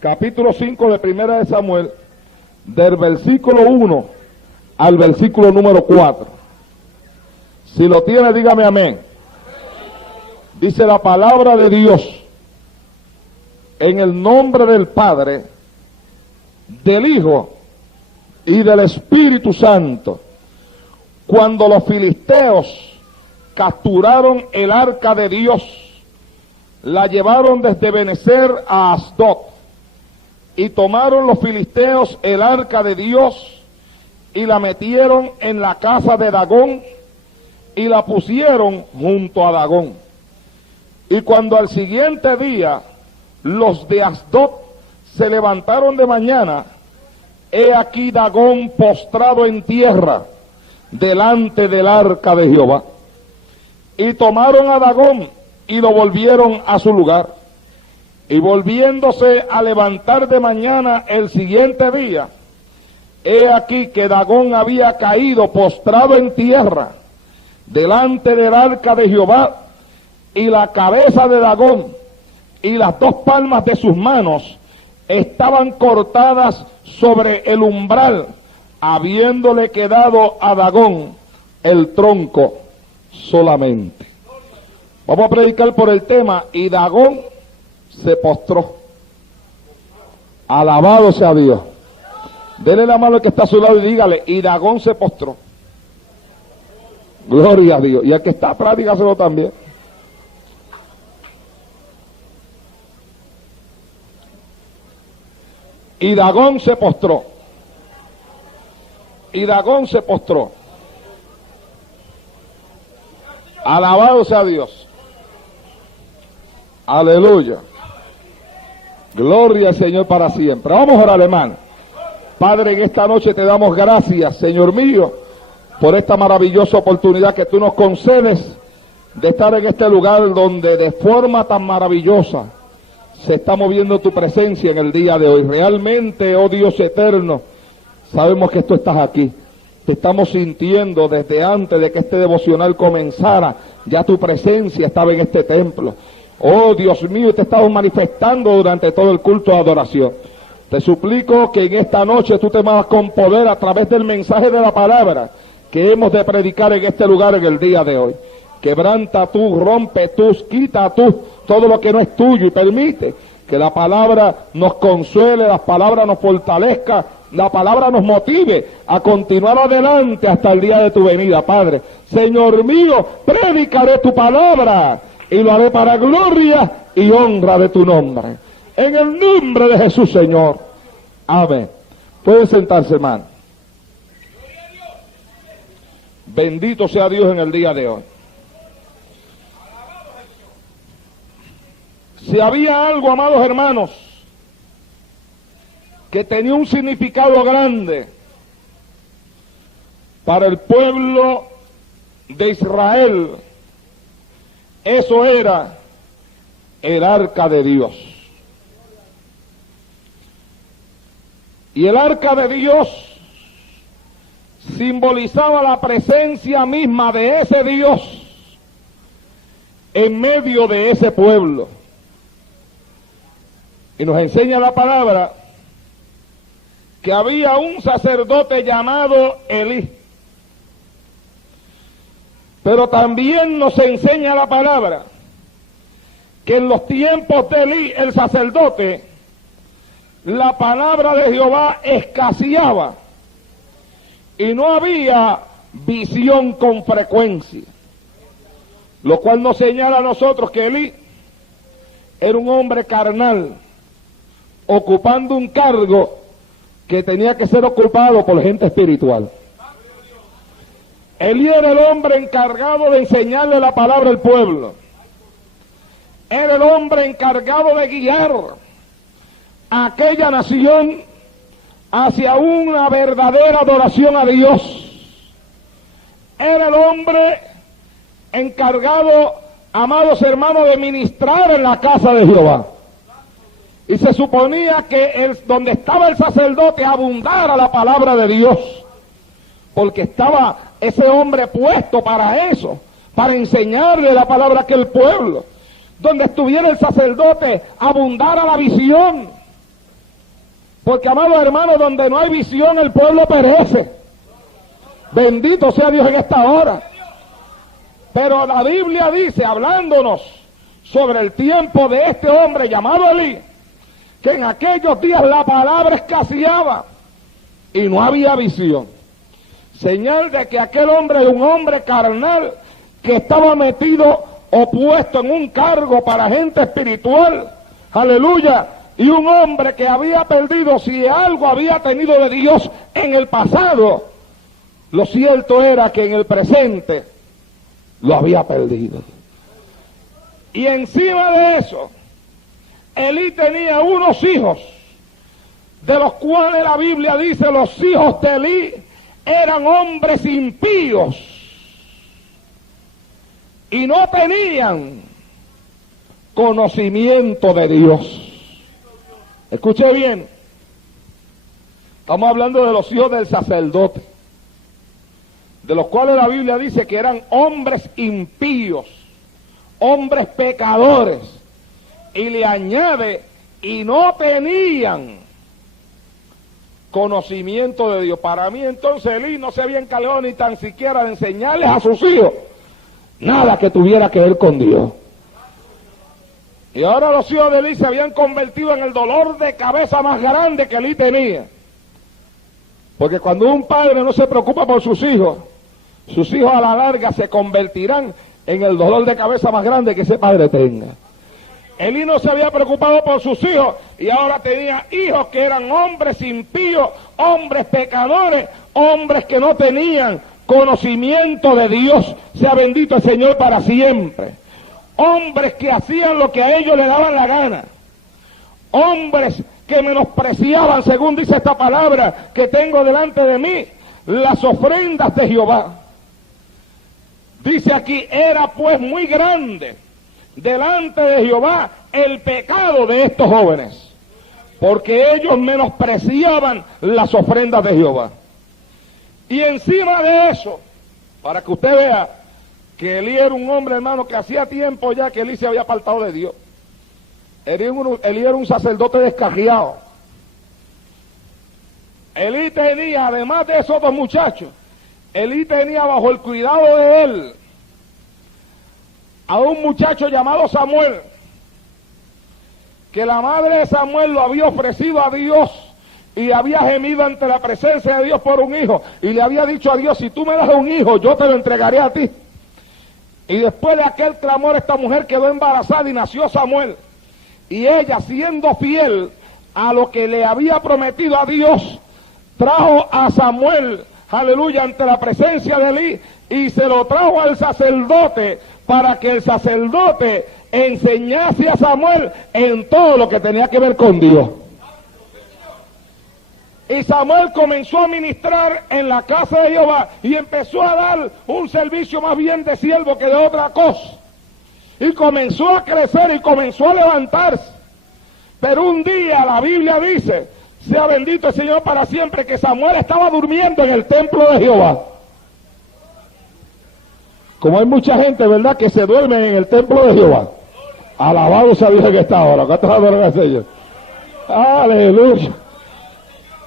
capítulo 5 de Primera de Samuel, del versículo 1 al versículo número 4. Si lo tiene, dígame amén. Dice la palabra de Dios: en el nombre del Padre, del Hijo y del Espíritu Santo. Cuando los filisteos capturaron el arca de Dios, la llevaron desde Ebenezer a Asdod, y tomaron los filisteos el arca de Dios y la metieron en la casa de Dagón y la pusieron junto a Dagón. Y cuando al siguiente día los de Asdod se levantaron de mañana, he aquí Dagón postrado en tierra delante del arca de Jehová. Y tomaron a Dagón y lo volvieron a su lugar. Y volviéndose a levantar de mañana el siguiente día, he aquí que Dagón había caído postrado en tierra delante del arca de Jehová, y la cabeza de Dagón y las dos palmas de sus manos estaban cortadas sobre el umbral, habiéndole quedado a Dagón el tronco solamente. Vamos a predicar por el tema: y Dagón se postró. Alabado sea Dios. Dele la mano al que está a su lado y dígale: y Dagón se postró. Gloria a Dios. Y al que está atrás, dígaselo también. Y Dagón se postró. Y Dagón se postró. Alabado sea Dios. Aleluya. Gloria al Señor para siempre. Vamos a orar, hermano. Padre, en esta noche te damos gracias, Señor mío, por esta maravillosa oportunidad que tú nos concedes de estar en este lugar donde de forma tan maravillosa se está moviendo tu presencia en el día de hoy. Realmente, oh Dios eterno, sabemos que tú estás aquí. Te estamos sintiendo desde antes de que este devocional comenzara. Ya tu presencia estaba en este templo. Oh Dios mío, te estamos manifestando durante todo el culto de adoración. Te suplico que en esta noche tú te muevas con poder a través del mensaje de la palabra que hemos de predicar en este lugar en el día de hoy. Quebranta tú, rompe tú, quita tú todo lo que no es tuyo y permite que la palabra nos consuele, la palabra nos fortalezca, la palabra nos motive a continuar adelante hasta el día de tu venida, Padre. Señor mío, predicaré tu palabra y lo haré para gloria y honra de tu nombre. En el nombre de Jesús, Señor. Amén. Pueden sentarse, hermano. Bendito sea Dios en el día de hoy. Si había algo, amados hermanos, que tenía un significado grande para el pueblo de Israel, eso era el arca de Dios. Y el arca de Dios simbolizaba la presencia misma de ese Dios en medio de ese pueblo. Y nos enseña la palabra que había un sacerdote llamado Elí. Pero también nos enseña la palabra que en los tiempos de Elí, el sacerdote, la palabra de Jehová escaseaba y no había visión con frecuencia. Lo cual nos señala a nosotros que Elí era un hombre carnal, ocupando un cargo que tenía que ser ocupado por gente espiritual. Elí era el hombre encargado de enseñarle la palabra al pueblo. Era el hombre encargado de guiar a aquella nación hacia una verdadera adoración a Dios. Era el hombre encargado, amados hermanos, de ministrar en la casa de Jehová. Y se suponía que donde estaba el sacerdote abundara la palabra de Dios, porque estaba ese hombre puesto para eso, para enseñarle la palabra a aquel pueblo. Donde estuviera el sacerdote abundara la visión, Porque, amados hermanos, donde no hay visión el pueblo perece. Bendito sea Dios en esta hora. Pero la Biblia dice, hablándonos sobre el tiempo de este hombre llamado Elí, que en aquellos días la palabra escaseaba y no había visión. Señal de que aquel hombre era un hombre carnal que estaba metido o puesto en un cargo para gente espiritual. Aleluya. Y un hombre que había perdido, si algo había tenido de Dios en el pasado, lo cierto era que en el presente lo había perdido. Y encima de eso, Elí tenía unos hijos, de los cuales la Biblia dice, los hijos de Elí eran hombres impíos y no tenían conocimiento de Dios. Escuche bien, estamos hablando de los hijos del sacerdote, de los cuales la Biblia dice que eran hombres impíos, hombres pecadores, y le añade, y no tenían conocimiento de Dios. Para mí entonces Elí no se había encargado ni tan siquiera de enseñarles a sus hijos nada que tuviera que ver con Dios. Y ahora los hijos de Elí se habían convertido en el dolor de cabeza más grande que Elí tenía. Porque cuando un padre no se preocupa por sus hijos a la larga se convertirán en el dolor de cabeza más grande que ese padre tenga. Elí no se había preocupado por sus hijos y ahora tenía hijos que eran hombres impíos, hombres pecadores, hombres que no tenían conocimiento de Dios. Sea bendito el Señor para siempre. Hombres que hacían lo que a ellos les daban la gana. Hombres que menospreciaban, según dice esta palabra que tengo delante de mí, las ofrendas de Jehová. Dice aquí, era pues muy grande delante de Jehová el pecado de estos jóvenes, porque ellos menospreciaban las ofrendas de Jehová. Y encima de eso, para que usted vea que Elí era un hombre, hermano, que hacía tiempo ya que Elí se había apartado de Dios. Elí era un sacerdote descarriado. Elí tenía, además de esos dos muchachos, Elí tenía bajo el cuidado de él a un muchacho llamado Samuel, que la madre de Samuel lo había ofrecido a Dios y había gemido ante la presencia de Dios por un hijo, y le había dicho a Dios, si tú me das un hijo, yo te lo entregaré a ti. Y después de aquel clamor, esta mujer quedó embarazada y nació Samuel. Y ella, siendo fiel a lo que le había prometido a Dios, trajo a Samuel, aleluya, ante la presencia de Elí, y se lo trajo al sacerdote, para que el sacerdote enseñase a Samuel en todo lo que tenía que ver con Dios. Y Samuel comenzó a ministrar en la casa de Jehová y empezó a dar un servicio más bien de siervo que de otra cosa. Y comenzó a crecer y comenzó a levantarse. Pero un día la Biblia dice, sea bendito el Señor para siempre, que Samuel estaba durmiendo en el templo de Jehová. Como hay mucha gente, ¿verdad?, que se duerme en el templo de Jehová. Alabado sea Dios en esta hora. ¿Cuántos adoran al Señor? Aleluya.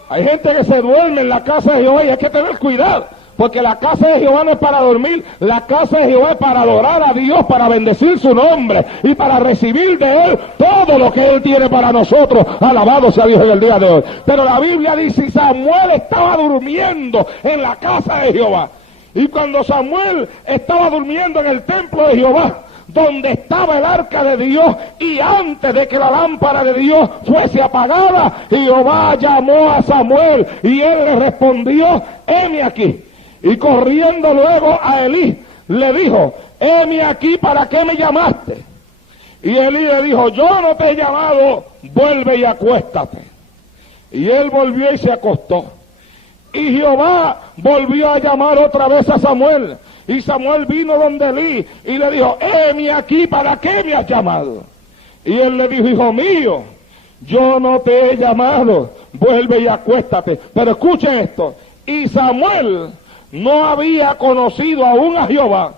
Hay gente que se duerme en la casa de Jehová y hay que tener cuidado, porque la casa de Jehová no es para dormir, la casa de Jehová es para adorar a Dios, para bendecir su nombre y para recibir de Él todo lo que Él tiene para nosotros. Alabado sea Dios en el día de hoy. Pero la Biblia dice, Samuel estaba durmiendo en la casa de Jehová. Y cuando Samuel estaba durmiendo en el templo de Jehová, donde estaba el arca de Dios, y antes de que la lámpara de Dios fuese apagada, Jehová llamó a Samuel y él le respondió, heme aquí. Y corriendo luego a Elí le dijo, heme aquí, ¿para qué me llamaste? Y Elí le dijo, yo no te he llamado, vuelve y acuéstate. Y él volvió y se acostó. Y Jehová volvió a llamar otra vez a Samuel. Y Samuel vino donde Elí y le dijo, heme aquí, ¿para qué me has llamado? Y él le dijo, hijo mío, yo no te he llamado, vuelve y acuéstate. Pero escuchen esto, y Samuel no había conocido aún a Jehová,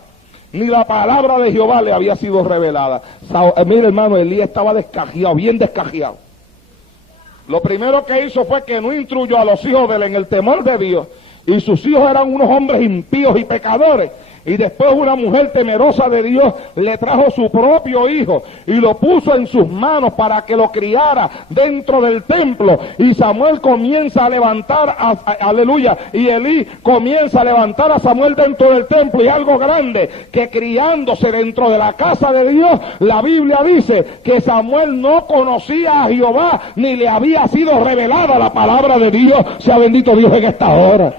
ni la palabra de Jehová le había sido revelada. Mire, hermano, Elí estaba descajeado, bien descajeado. Lo primero que hizo fue que no instruyó a los hijos de él en el temor de Dios. Y sus hijos eran unos hombres impíos y pecadores. Y después una mujer temerosa de Dios le trajo su propio hijo y lo puso en sus manos para que lo criara dentro del templo. Y Samuel comienza a levantar, aleluya, y Elí comienza a levantar a Samuel dentro del templo. Y algo grande, que criándose dentro de la casa de Dios, la Biblia dice que Samuel no conocía a Jehová, ni le había sido revelada la palabra de Dios. Sea bendito Dios en esta hora.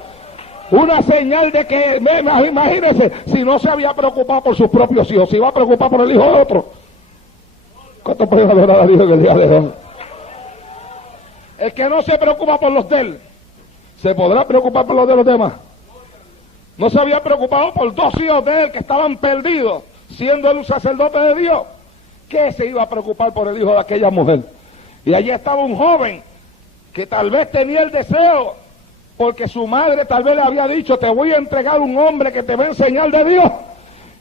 Una señal de que, imagínense, si no se había preocupado por sus propios hijos, se iba a preocupar por el hijo de otro. ¿Cuánto pueden adorar a Dios en el día de hoy? El que no se preocupa por los de él, ¿se podrá preocupar por los de los demás? No se había preocupado por 2 hijos de él que estaban perdidos, siendo él un sacerdote de Dios. ¿Qué se iba a preocupar por el hijo de aquella mujer? Y allí estaba un joven que tal vez tenía el deseo, porque su madre tal vez le había dicho, te voy a entregar un hombre que te va a enseñar de Dios.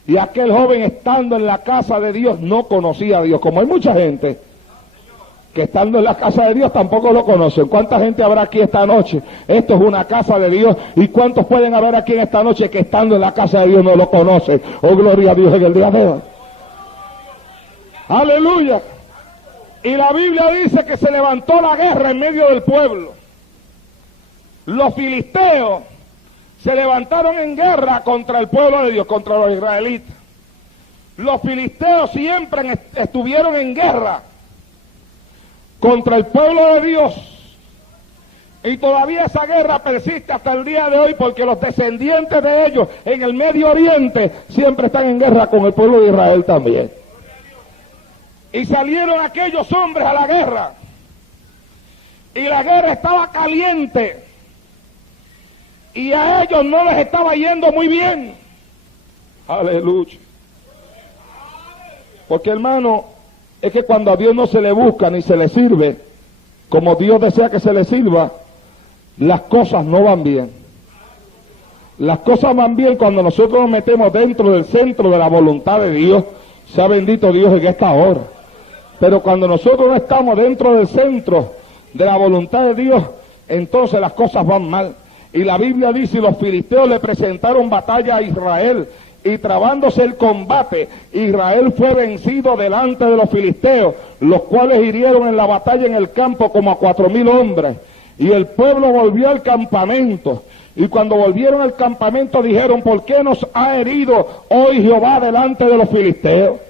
Y aquel joven, estando en la casa de Dios, no conocía a Dios. Como hay mucha gente que estando en la casa de Dios tampoco lo conocen. ¿Cuánta gente habrá aquí esta noche? Esto es una casa de Dios. ¿Y cuántos pueden haber aquí en esta noche que estando en la casa de Dios no lo conocen? Oh, gloria a Dios en el día de hoy. Aleluya. Y la Biblia dice que se levantó la guerra en medio del pueblo. Los filisteos se levantaron en guerra contra el pueblo de Dios, contra los israelitas. Los filisteos siempre estuvieron en guerra contra el pueblo de Dios. Y todavía esa guerra persiste hasta el día de hoy, porque los descendientes de ellos en el Medio Oriente siempre están en guerra con el pueblo de Israel también. Y salieron aquellos hombres a la guerra. Y la guerra estaba caliente. Y a ellos no les estaba yendo muy bien. Aleluya. Porque, hermano, es que cuando a Dios no se le busca ni se le sirve como Dios desea que se le sirva, las cosas no van bien. Las cosas van bien cuando nosotros nos metemos dentro del centro de la voluntad de Dios. Sea bendito Dios en esta hora. Pero cuando nosotros no estamos dentro del centro de la voluntad de Dios, entonces las cosas van mal. Y la Biblia dice, y los filisteos le presentaron batalla a Israel, y trabándose el combate, Israel fue vencido delante de los filisteos, los cuales hirieron en la batalla en el campo como a 4,000 hombres. Y el pueblo volvió al campamento. Y cuando volvieron al campamento dijeron, ¿por qué nos ha herido hoy Jehová delante de los filisteos?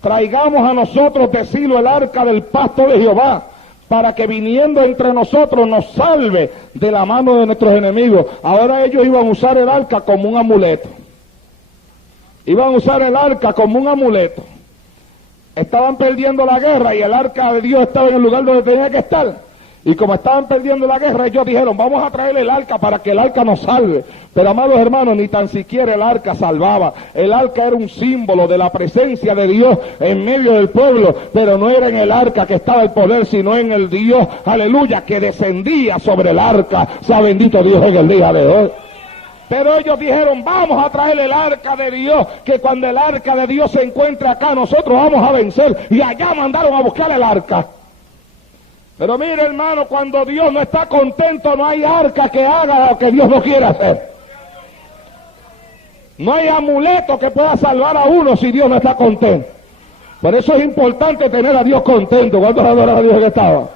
Traigamos a nosotros de Silo el arca del pacto de Jehová, para que viniendo entre nosotros nos salve de la mano de nuestros enemigos. Ahora ellos iban a usar el arca como un amuleto. Iban a usar el arca como un amuleto. Estaban perdiendo la guerra y el arca de Dios estaba en el lugar donde tenía que estar. Y como estaban perdiendo la guerra, ellos dijeron, vamos a traer el arca para que el arca nos salve. Pero, amados hermanos, ni tan siquiera el arca salvaba. El arca era un símbolo de la presencia de Dios en medio del pueblo, pero no era en el arca que estaba el poder, sino en el Dios, aleluya, que descendía sobre el arca. Sea bendito Dios en el día de hoy. Pero ellos dijeron, vamos a traer el arca de Dios, que cuando el arca de Dios se encuentre acá, nosotros vamos a vencer. Y allá mandaron a buscar el arca. Pero mire, hermano, cuando Dios no está contento, no hay arca que haga lo que Dios no quiere hacer. No hay amuleto que pueda salvar a uno si Dios no está contento. Por eso es importante tener a Dios contento. ¿Cuántos adoran a Dios que estaba?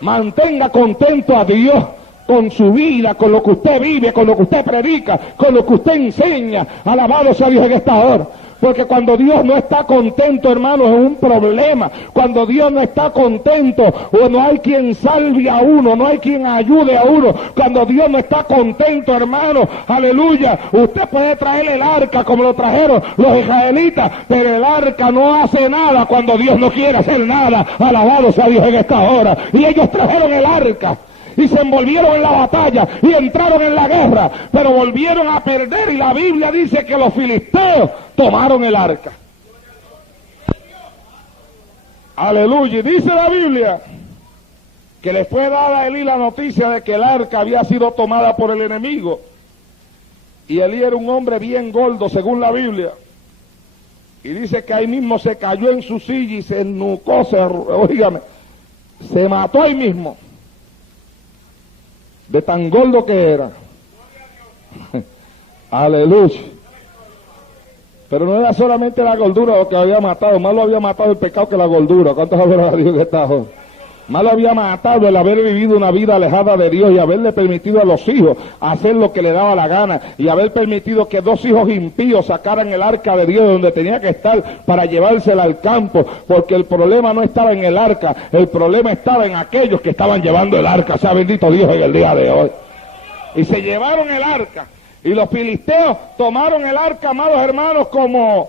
Mantenga contento a Dios con su vida, con lo que usted vive, con lo que usted predica, con lo que usted enseña. Alabado sea Dios en esta hora. Porque cuando Dios no está contento, hermano, es un problema. Cuando Dios no está contento, o no hay quien salve a uno, no hay quien ayude a uno. Cuando Dios no está contento, hermano, aleluya, usted puede traer el arca como lo trajeron los israelitas, pero el arca no hace nada cuando Dios no quiere hacer nada. Alabado sea Dios en esta hora. Y ellos trajeron el arca y se envolvieron en la batalla y entraron en la guerra, pero volvieron a perder, y la Biblia dice que los filisteos tomaron el arca. Aleluya. Y dice la Biblia que le fue dada a Elí la noticia de que el arca había sido tomada por el enemigo. Y Elí era un hombre bien gordo, según la Biblia. Y dice que ahí mismo se cayó en su silla y se ennucó, oígame, se mató ahí mismo, de tan gordo que era. Aleluya. Pero no era solamente la gordura lo que había matado, más lo había matado el pecado que la gordura. ¿Cuántos adoran a Dios que está hoy? Más lo había matado el haber vivido una vida alejada de Dios y haberle permitido a los hijos hacer lo que le daba la gana y haber permitido que dos hijos impíos sacaran el arca de Dios donde tenía que estar para llevársela al campo, porque el problema no estaba en el arca, el problema estaba en aquellos que estaban llevando el arca. Sea bendito Dios en el día de hoy. Y se llevaron el arca y los filisteos tomaron el arca, amados hermanos, como,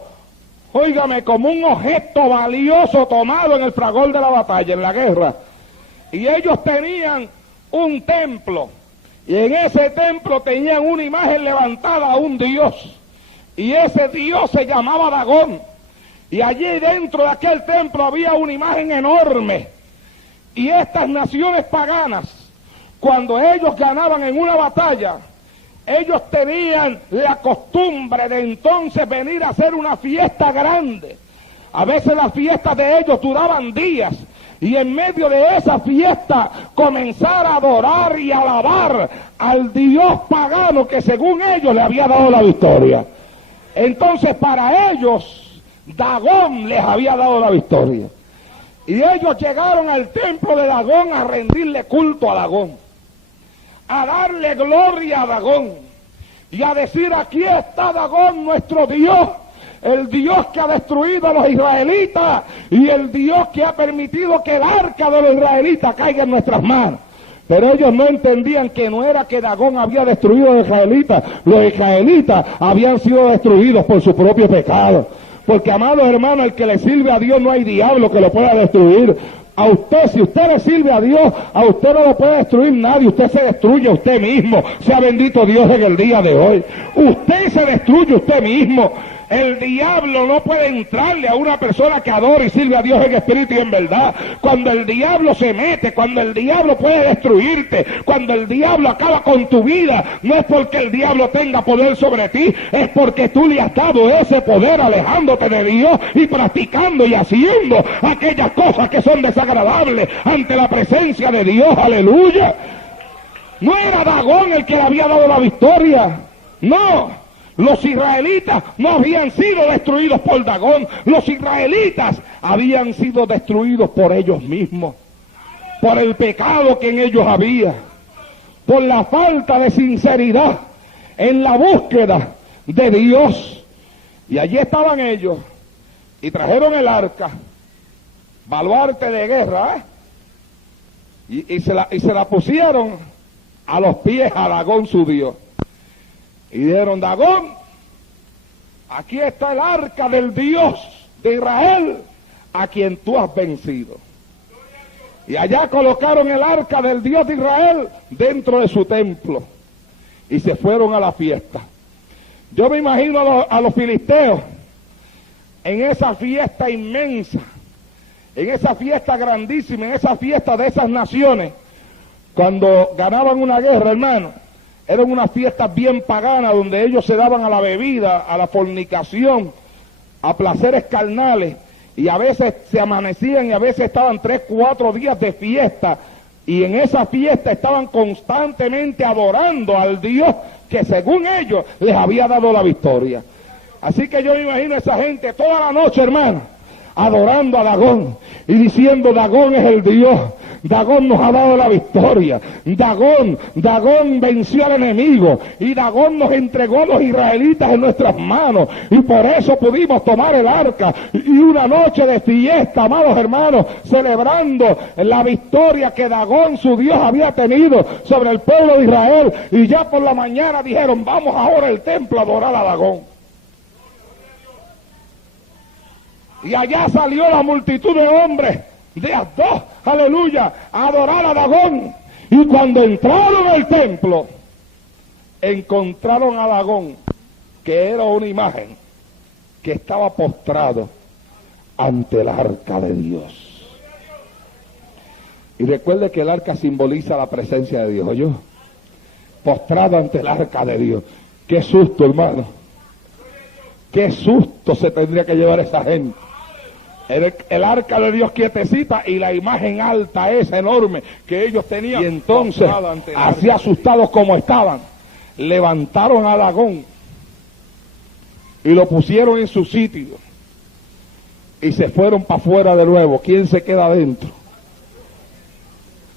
óigame, como un objeto valioso tomado en el fragor de la batalla, en la guerra. Y ellos tenían un templo, y en ese templo tenían una imagen levantada a un dios, y ese dios se llamaba Dagón, y allí dentro de aquel templo había una imagen enorme, y estas naciones paganas, cuando ellos ganaban en una batalla, ellos tenían la costumbre de entonces venir a hacer una fiesta grande. A veces las fiestas de ellos duraban días, y en medio de esa fiesta comenzar a adorar y alabar al dios pagano que según ellos le había dado la victoria. Entonces para ellos Dagón les había dado la victoria, y ellos llegaron al templo de Dagón a rendirle culto a Dagón, a darle gloria a Dagón y a decir: aquí está Dagón, nuestro Dios, el Dios que ha destruido a los israelitas y el Dios que ha permitido que el arca de los israelitas caiga en nuestras manos. Pero ellos no entendían que no era que Dagón había destruido a los israelitas habían sido destruidos por su propio pecado. Porque, amados hermanos, el que le sirve a Dios no hay diablo que lo pueda destruir. A usted, si usted le sirve a Dios, a usted no lo puede destruir nadie, usted se destruye a usted mismo. Sea bendito Dios en el día de hoy. Usted se destruye a usted mismo. El diablo no puede entrarle a una persona que adora y sirve a Dios en espíritu y en verdad. Cuando el diablo se mete, cuando el diablo puede destruirte, cuando el diablo acaba con tu vida, no es porque el diablo tenga poder sobre ti, es porque tú le has dado ese poder alejándote de Dios y practicando y haciendo aquellas cosas que son desagradables ante la presencia de Dios. Aleluya. No era Dagón el que le había dado la victoria, no. Los israelitas no habían sido destruidos por Dagón, los israelitas habían sido destruidos por ellos mismos, por el pecado que en ellos había, por la falta de sinceridad en la búsqueda de Dios. Y allí estaban ellos, y trajeron el arca, baluarte de guerra, y se la pusieron a los pies a Dagón su Dios. Y dijeron: Dagón, aquí está el arca del Dios de Israel, a quien tú has vencido. Y allá colocaron el arca del Dios de Israel dentro de su templo, y se fueron a la fiesta. Yo me imagino a los filisteos en esa fiesta inmensa, en esa fiesta grandísima, en esa fiesta de esas naciones, cuando ganaban una guerra, hermano. Eran unas fiestas bien paganas donde ellos se daban a la bebida, a la fornicación, a placeres carnales, y a veces se amanecían y a veces estaban 3, 4 días de fiesta, y en esa fiesta estaban constantemente adorando al Dios que según ellos les había dado la victoria. Así que yo me imagino a esa gente toda la noche, hermano, adorando a Dagón y diciendo: Dagón es el Dios, Dagón nos ha dado la victoria, Dagón venció al enemigo, y Dagón nos entregó a los israelitas en nuestras manos, y por eso pudimos tomar el arca. Y una noche de fiesta, amados hermanos, celebrando la victoria que Dagón, su Dios, había tenido sobre el pueblo de Israel. Y ya por la mañana dijeron: vamos ahora al templo a adorar a Dagón. Y allá salió la multitud de hombres de Asdod, aleluya, a adorar a Dagón. Y cuando entraron al templo, encontraron a Dagón, que era una imagen, que estaba postrado ante el arca de Dios. Y recuerde que el arca simboliza la presencia de Dios, ¿oyó? Postrado ante el arca de Dios. Qué susto, hermano. Qué susto se tendría que llevar esa gente. el arca de Dios quietecita y la imagen alta esa enorme que ellos tenían. Y entonces, así asustados como estaban, levantaron a Dagón y lo pusieron en su sitio y se fueron para afuera de nuevo. ¿Quién se queda adentro?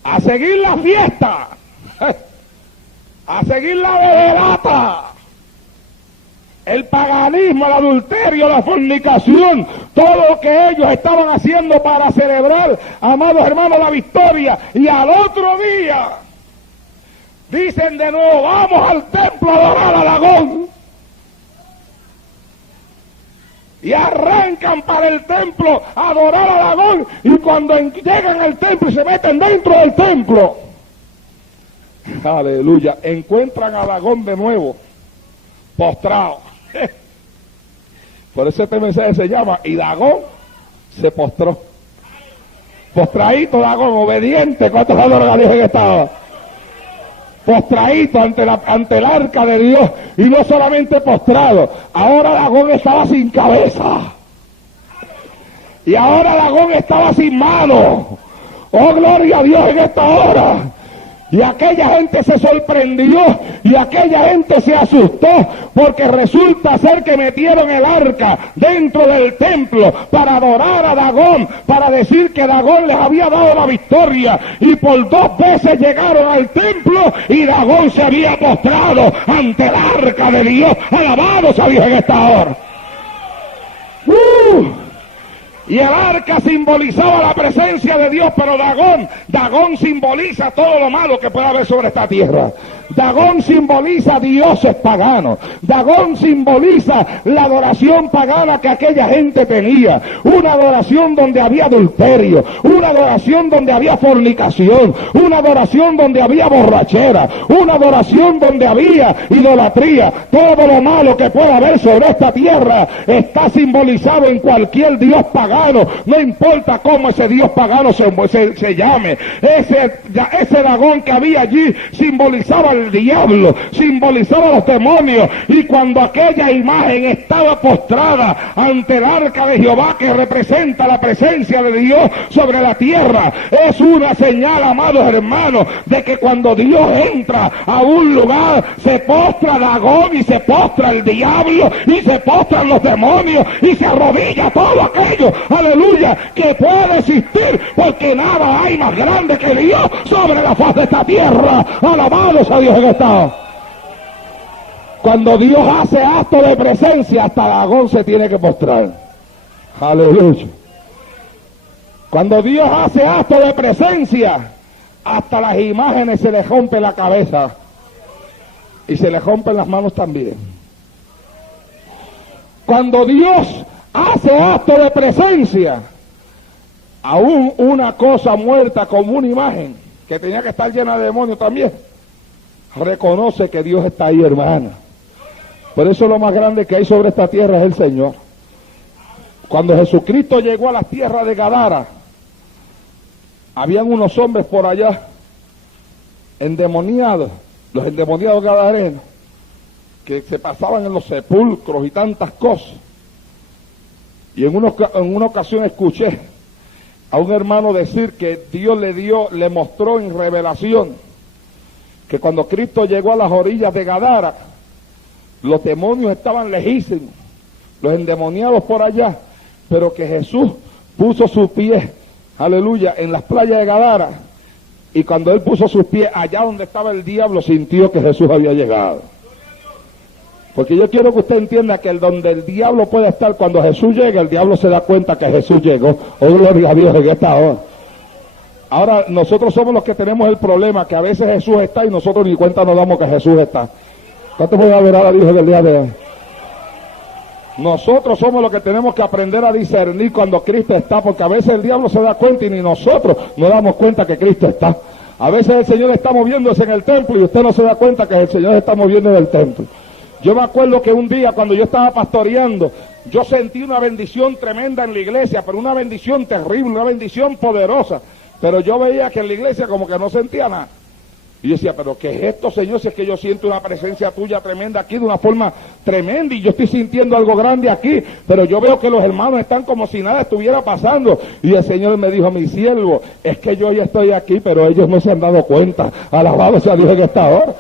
A seguir la fiesta, a seguir la beberata, el paganismo, el adulterio, la fornicación, todo lo que ellos estaban haciendo para celebrar, amados hermanos, la victoria. Y al otro día dicen de nuevo: vamos al templo a adorar a Dagón. Y arrancan para el templo a adorar a Dagón, y cuando llegan al templo y se meten dentro del templo, aleluya, encuentran a Dagón de nuevo postrado. Por eso este mensaje se llama: y Dagón se postró. Postradito Dagón, obediente. ¿Cuántos adoran a Dios en esta hora? Postradito ante el arca de Dios. Y no solamente postrado, ahora Dagón estaba sin cabeza, y ahora Dagón estaba sin mano. Oh, gloria a Dios en esta hora. Y aquella gente se sorprendió, y aquella gente se asustó, porque resulta ser que metieron el arca dentro del templo para adorar a Dagón, para decir que Dagón les había dado la victoria. Y por 2 veces llegaron al templo y Dagón se había postrado ante el arca de Dios. Alabados a Dios en esta hora. Y el arca simbolizaba la presencia de Dios, pero Dagón simboliza todo lo malo que puede haber sobre esta tierra. Dagón simboliza dioses paganos. Dagón simboliza la adoración pagana que aquella gente tenía. Una adoración donde había adulterio, una adoración donde había fornicación, una adoración donde había borrachera, una adoración donde había idolatría. Todo lo malo que pueda haber sobre esta tierra está simbolizado en cualquier dios pagano. No importa cómo ese dios pagano se llame. Ese Dagón que había allí simbolizaba el diablo, simbolizaba los demonios. Y cuando aquella imagen estaba postrada ante el arca de Jehová, que representa la presencia de Dios sobre la tierra, es una señal, amados hermanos, de que cuando Dios entra a un lugar, se postra Dagón y se postra el diablo y se postran los demonios y se arrodilla todo aquello, aleluya, que puede existir, porque nada hay más grande que Dios sobre la faz de esta tierra. Alabados a Dios en esta hora. Cuando Dios hace acto de presencia, hasta Dagón se tiene que postrar. Aleluya. Cuando Dios hace acto de presencia, hasta las imágenes se le rompe la cabeza y se le rompen las manos también. Cuando Dios hace acto de presencia, aún una cosa muerta como una imagen que tenía que estar llena de demonios también reconoce que Dios está ahí, hermana. Por eso lo más grande que hay sobre esta tierra es el Señor. Cuando Jesucristo llegó a la tierra de Gadara, habían unos hombres por allá endemoniados, los endemoniados gadarenos, que se pasaban en los sepulcros y tantas cosas. Y en una ocasión escuché a un hermano decir que Dios le mostró en revelación que cuando Cristo llegó a las orillas de Gadara, los demonios estaban lejísimos, los endemoniados por allá, pero que Jesús puso sus pies, aleluya, en las playas de Gadara, y cuando él puso sus pies allá donde estaba el diablo, sintió que Jesús había llegado. Porque yo quiero que usted entienda que donde el diablo puede estar, cuando Jesús llega, el diablo se da cuenta que Jesús llegó. Oh, gloria a Dios en esta hora. Ahora, nosotros somos los que tenemos el problema, que a veces Jesús está y nosotros ni cuenta nos damos que Jesús está. ¿Cuánto puede haber a Dios del día de hoy? Nosotros somos los que tenemos que aprender a discernir cuando Cristo está, porque a veces el diablo se da cuenta y ni nosotros nos damos cuenta que Cristo está. A veces el Señor está moviéndose en el templo y usted no se da cuenta que el Señor está moviendo en el templo. Yo me acuerdo que un día cuando yo estaba pastoreando, yo sentí una bendición tremenda en la iglesia, pero una bendición terrible, una bendición poderosa. Pero yo veía que en la iglesia como que no sentía nada. Y yo decía, pero ¿qué es esto, Señor? Si es que yo siento una presencia tuya tremenda aquí, de una forma tremenda, y yo estoy sintiendo algo grande aquí, pero yo veo que los hermanos están como si nada estuviera pasando. Y el Señor me dijo, mi siervo, es que yo ya estoy aquí, pero ellos no se han dado cuenta. Alabado sea Dios en esta hora.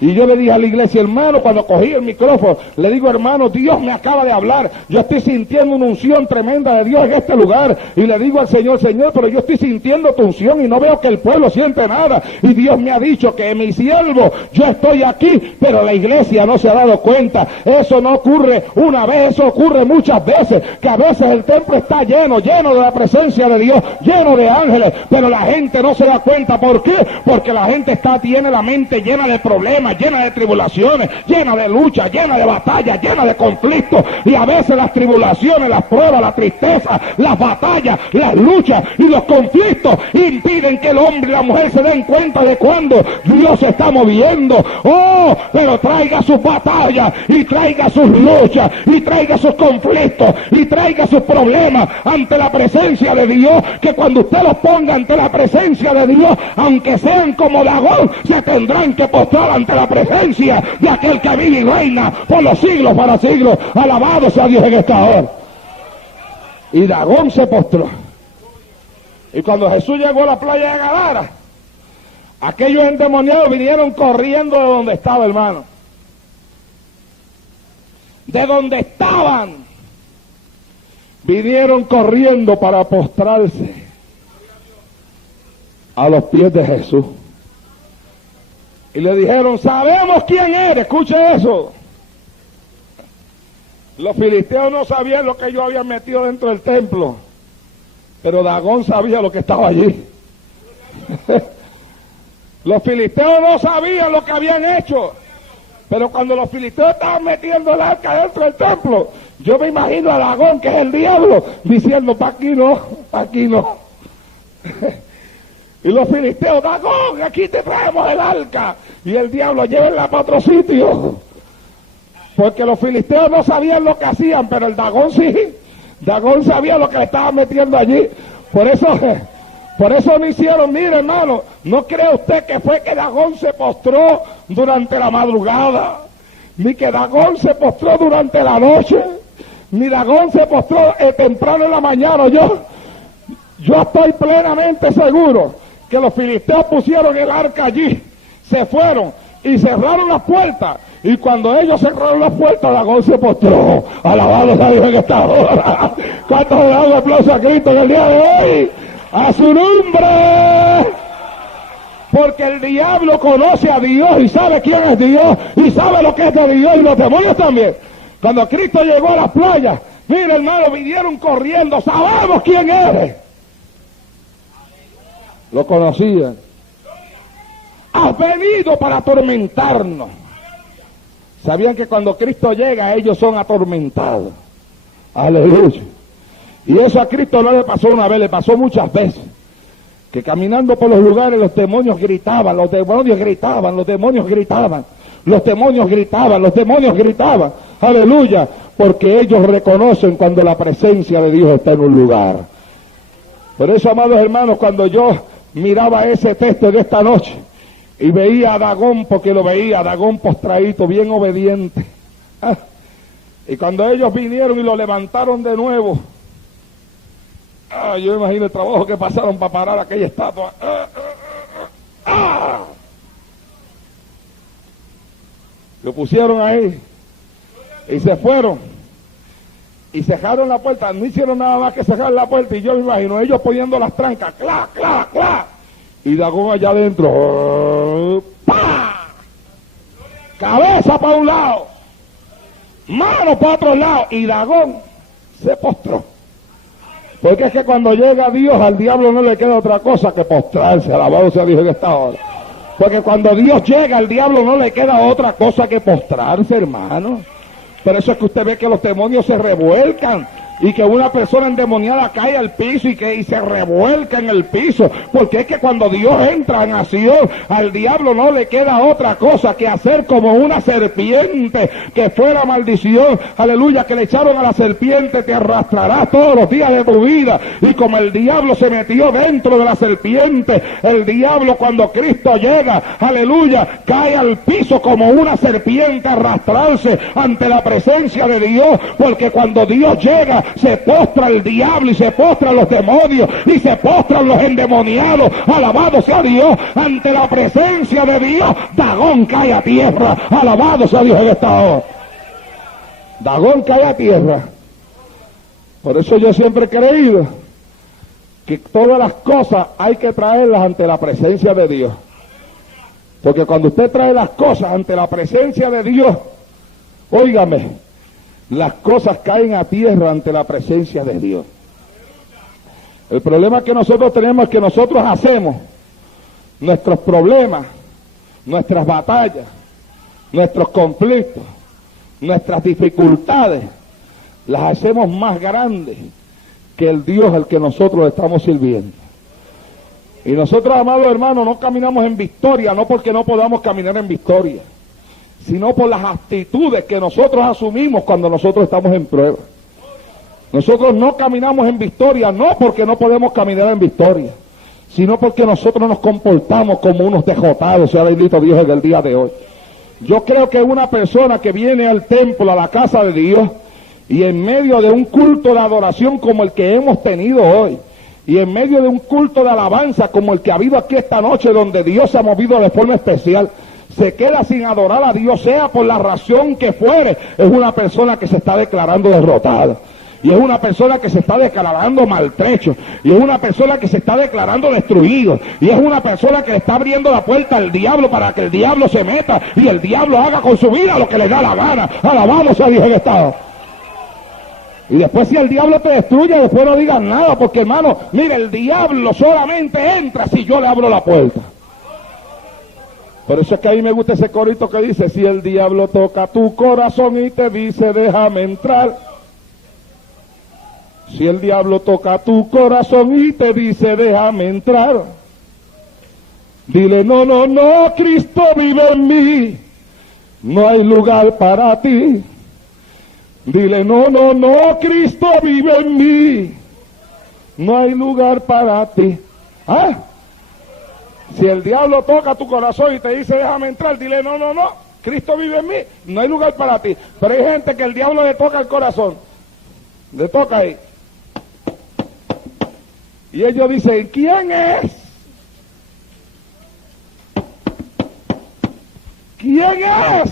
Y yo le dije a la iglesia, hermano, cuando cogí el micrófono, le digo, hermano, Dios me acaba de hablar. Yo estoy sintiendo una unción tremenda de Dios en este lugar. Y le digo al Señor, Señor, pero yo estoy sintiendo tu unción y no veo que el pueblo siente nada. Y Dios me ha dicho que mi siervo, yo estoy aquí, pero la iglesia no se ha dado cuenta. Eso no ocurre una vez, eso ocurre muchas veces. Que a veces el templo está lleno de la presencia de Dios, lleno de ángeles, pero la gente no se da cuenta. ¿Por qué? Porque la gente tiene la mente llena de problemas, llena de tribulaciones, llena de luchas, llena de batallas, llena de conflictos, y a veces las tribulaciones, las pruebas, la tristeza, las batallas, las luchas y los conflictos impiden que el hombre y la mujer se den cuenta de cuando Dios se está moviendo. Oh, pero traiga sus batallas y traiga sus luchas y traiga sus conflictos y traiga sus problemas ante la presencia de Dios, que cuando usted los ponga ante la presencia de Dios, aunque sean como Dagón, se tendrán que postrar ante la presencia de aquel que vive y reina por los siglos para siglos. Alabado sea Dios en esta hora. Y Dagón se postró. Y cuando Jesús llegó a la playa de Gadara, aquellos endemoniados vinieron corriendo de donde estaba, hermano. De donde estaban, vinieron corriendo para postrarse a los pies de Jesús. Y le dijeron, sabemos quién eres. Escuche eso. Los filisteos no sabían lo que ellos habían metido dentro del templo, pero Dagón sabía lo que estaba allí. Los filisteos no sabían lo que habían hecho, pero cuando los filisteos estaban metiendo el arca dentro del templo, yo me imagino a Dagón, que es el diablo, diciendo, pa' aquí no, pa' aquí no. Y los filisteos, Dagón, aquí te traemos el arca. Y el diablo, llévenla para otro sitio. Porque los filisteos no sabían lo que hacían, pero el Dagón sí. Dagón sabía lo que le estaban metiendo allí. Por eso no hicieron, mire hermano, no cree usted que fue que Dagón se postró durante la madrugada, ni que Dagón se postró durante la noche, ni Dagón se postró temprano en la mañana. Yo estoy plenamente seguro que los filisteos pusieron el arca allí, se fueron y cerraron las puertas, y cuando ellos cerraron las puertas, Dagón se postró. Alabado sea Dios en esta hora. ¿Cuántos le dan un aplauso a Cristo en el día de hoy? ¡A su nombre! Porque el diablo conoce a Dios y sabe quién es Dios y sabe lo que es de Dios, y los demonios también. Cuando Cristo llegó a la playa, mire hermano, vinieron corriendo, sabemos quién eres. Lo conocían. Has venido para atormentarnos. Sabían que cuando Cristo llega, ellos son atormentados. Aleluya. Y eso a Cristo no le pasó una vez, le pasó muchas veces. Que caminando por los lugares los demonios gritaban, los demonios gritaban, los demonios gritaban, los demonios gritaban, los demonios gritaban. Aleluya. Porque ellos reconocen cuando la presencia de Dios está en un lugar. Por eso, amados hermanos, cuando yo miraba ese texto de esta noche y veía a Dagón, porque lo veía, Dagón postradito, bien obediente. Y cuando ellos vinieron y lo levantaron de nuevo, yo imagino el trabajo que pasaron para parar aquella estatua. Lo pusieron ahí y se fueron y cerraron la puerta. No hicieron nada más que cerrar la puerta, y yo me imagino ellos poniendo las trancas, ¡cla, cla, cla! Y Dagón allá adentro, ¡pa! Cabeza para un lado, mano para otro lado, y Dagón se postró. Porque es que cuando llega Dios, al diablo no le queda otra cosa que postrarse. Alabado sea Dios en esta hora. Porque cuando Dios llega, al diablo no le queda otra cosa que postrarse, hermano. Por eso es que usted ve que los demonios se revuelcan y que una persona endemoniada cae al piso y se revuelca en el piso, porque es que cuando Dios entra en acción, al diablo no le queda otra cosa que hacer como una serpiente, que fue la maldición, aleluya, que le echaron a la serpiente, te arrastrarás todos los días de tu vida. Y como el diablo se metió dentro de la serpiente, el diablo cuando Cristo llega, aleluya, cae al piso como una serpiente, arrastrarse ante la presencia de Dios, porque cuando Dios llega, se postra el diablo y se postran los demonios y se postran los endemoniados. Alabado sea Dios, ante la presencia de Dios, Dagón cae a tierra. Alabado sea Dios en esta hora. Dagón cae a tierra. Por eso yo siempre he creído que todas las cosas hay que traerlas ante la presencia de Dios. Porque cuando usted trae las cosas ante la presencia de Dios, óigame, las cosas caen a tierra ante la presencia de Dios. El problema que nosotros tenemos es que nosotros hacemos nuestros problemas, nuestras batallas, nuestros conflictos, nuestras dificultades, las hacemos más grandes que el Dios al que nosotros estamos sirviendo. Y nosotros, amados hermanos, no caminamos en victoria, no porque no podamos caminar en victoria, sino por las actitudes que nosotros asumimos cuando nosotros estamos en prueba. Nosotros no caminamos en victoria, no porque no podemos caminar en victoria, sino porque nosotros nos comportamos como unos dejotados, sea bendito Dios en el día de hoy. Yo creo que una persona que viene al templo, a la casa de Dios, y en medio de un culto de adoración como el que hemos tenido hoy, y en medio de un culto de alabanza como el que ha habido aquí esta noche, donde Dios se ha movido de forma especial, se queda sin adorar a Dios, sea por la razón que fuere, es una persona que se está declarando derrotada. Y es una persona que se está declarando maltrecho. Y es una persona que se está declarando destruido. Y es una persona que le está abriendo la puerta al diablo para que el diablo se meta y el diablo haga con su vida lo que le da la gana. Alabado sea Dios en estado. Y después si el diablo te destruye, después no digas nada, porque hermano, mire, el diablo solamente entra si yo le abro la puerta. Por eso es que a mí me gusta ese corito que dice, si el diablo toca tu corazón y te dice déjame entrar. Si el diablo toca tu corazón y te dice déjame entrar, dile no, no, no, Cristo vive en mí, no hay lugar para ti. Dile no, no, no, Cristo vive en mí, no hay lugar para ti. ¿Ah? Si el diablo toca tu corazón y te dice déjame entrar, dile no, no, no, Cristo vive en mí, no hay lugar para ti. Pero hay gente que el diablo le toca el corazón, le toca ahí. Y ellos dicen, ¿quién es? ¿Quién es?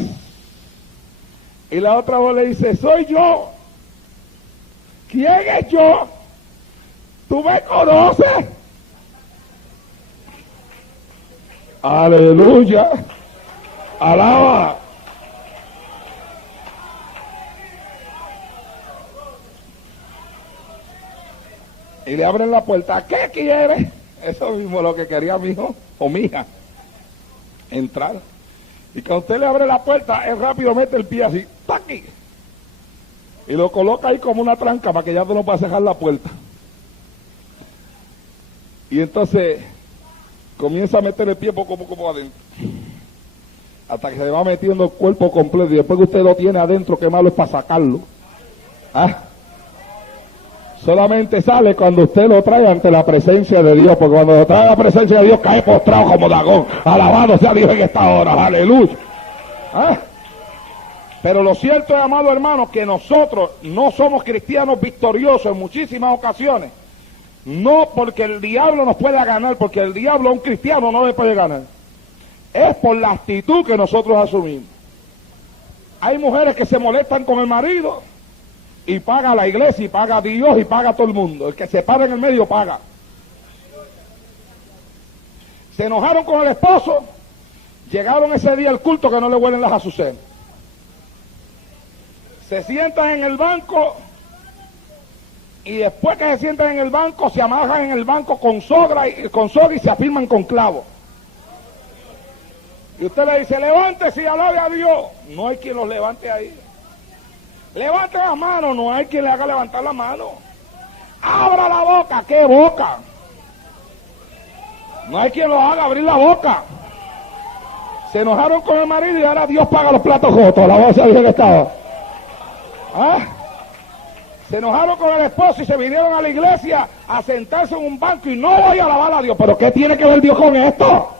Y la otra voz le dice, soy yo. ¿Quién es yo? ¿Tú me conoces? Aleluya. Alaba. Y le abren la puerta. ¿Qué quiere? Eso mismo es lo que quería mi hijo o mi hija. Entrar. Y cuando usted le abre la puerta, él rápido mete el pie así. ¡Taqui! Y lo coloca ahí como una tranca para que ya no pueda cerrar la puerta. Y entonces comienza a meter el pie poco a poco por adentro. Hasta que se va metiendo el cuerpo completo. Y después que usted lo tiene adentro, qué malo es para sacarlo. ¿Ah? Solamente sale cuando usted lo trae ante la presencia de Dios, porque cuando lo trae a la presencia de Dios cae postrado como Dagón. Alabado sea Dios en esta hora, aleluya. ¿Ah? Pero lo cierto es, amado hermano, que nosotros no somos cristianos victoriosos en muchísimas ocasiones. No porque el diablo nos pueda ganar, porque el diablo a un cristiano no le puede ganar. Es por la actitud que nosotros asumimos. Hay mujeres que se molestan con el marido y paga la iglesia, y paga a Dios, y paga a todo el mundo. El que se para en el medio paga. Se enojaron con el esposo, llegaron ese día al culto que no le huelen las azucenas. Se sientan en el banco, y después que se sientan en el banco, se amarran en el banco con soga y se afirman con clavos. Y usted le dice, levántese y alabe a Dios. No hay quien los levante ahí. Levante la mano, no hay quien le haga levantar la mano. Abra la boca, ¿qué boca? No hay quien lo haga abrir la boca. Se enojaron con el marido y ahora Dios paga los platos rotos. La voz de que estaba. ¿Ah? Se enojaron con el esposo y se vinieron a la iglesia a sentarse en un banco y no voy a alabar a Dios. ¿Pero qué tiene que ver Dios con esto?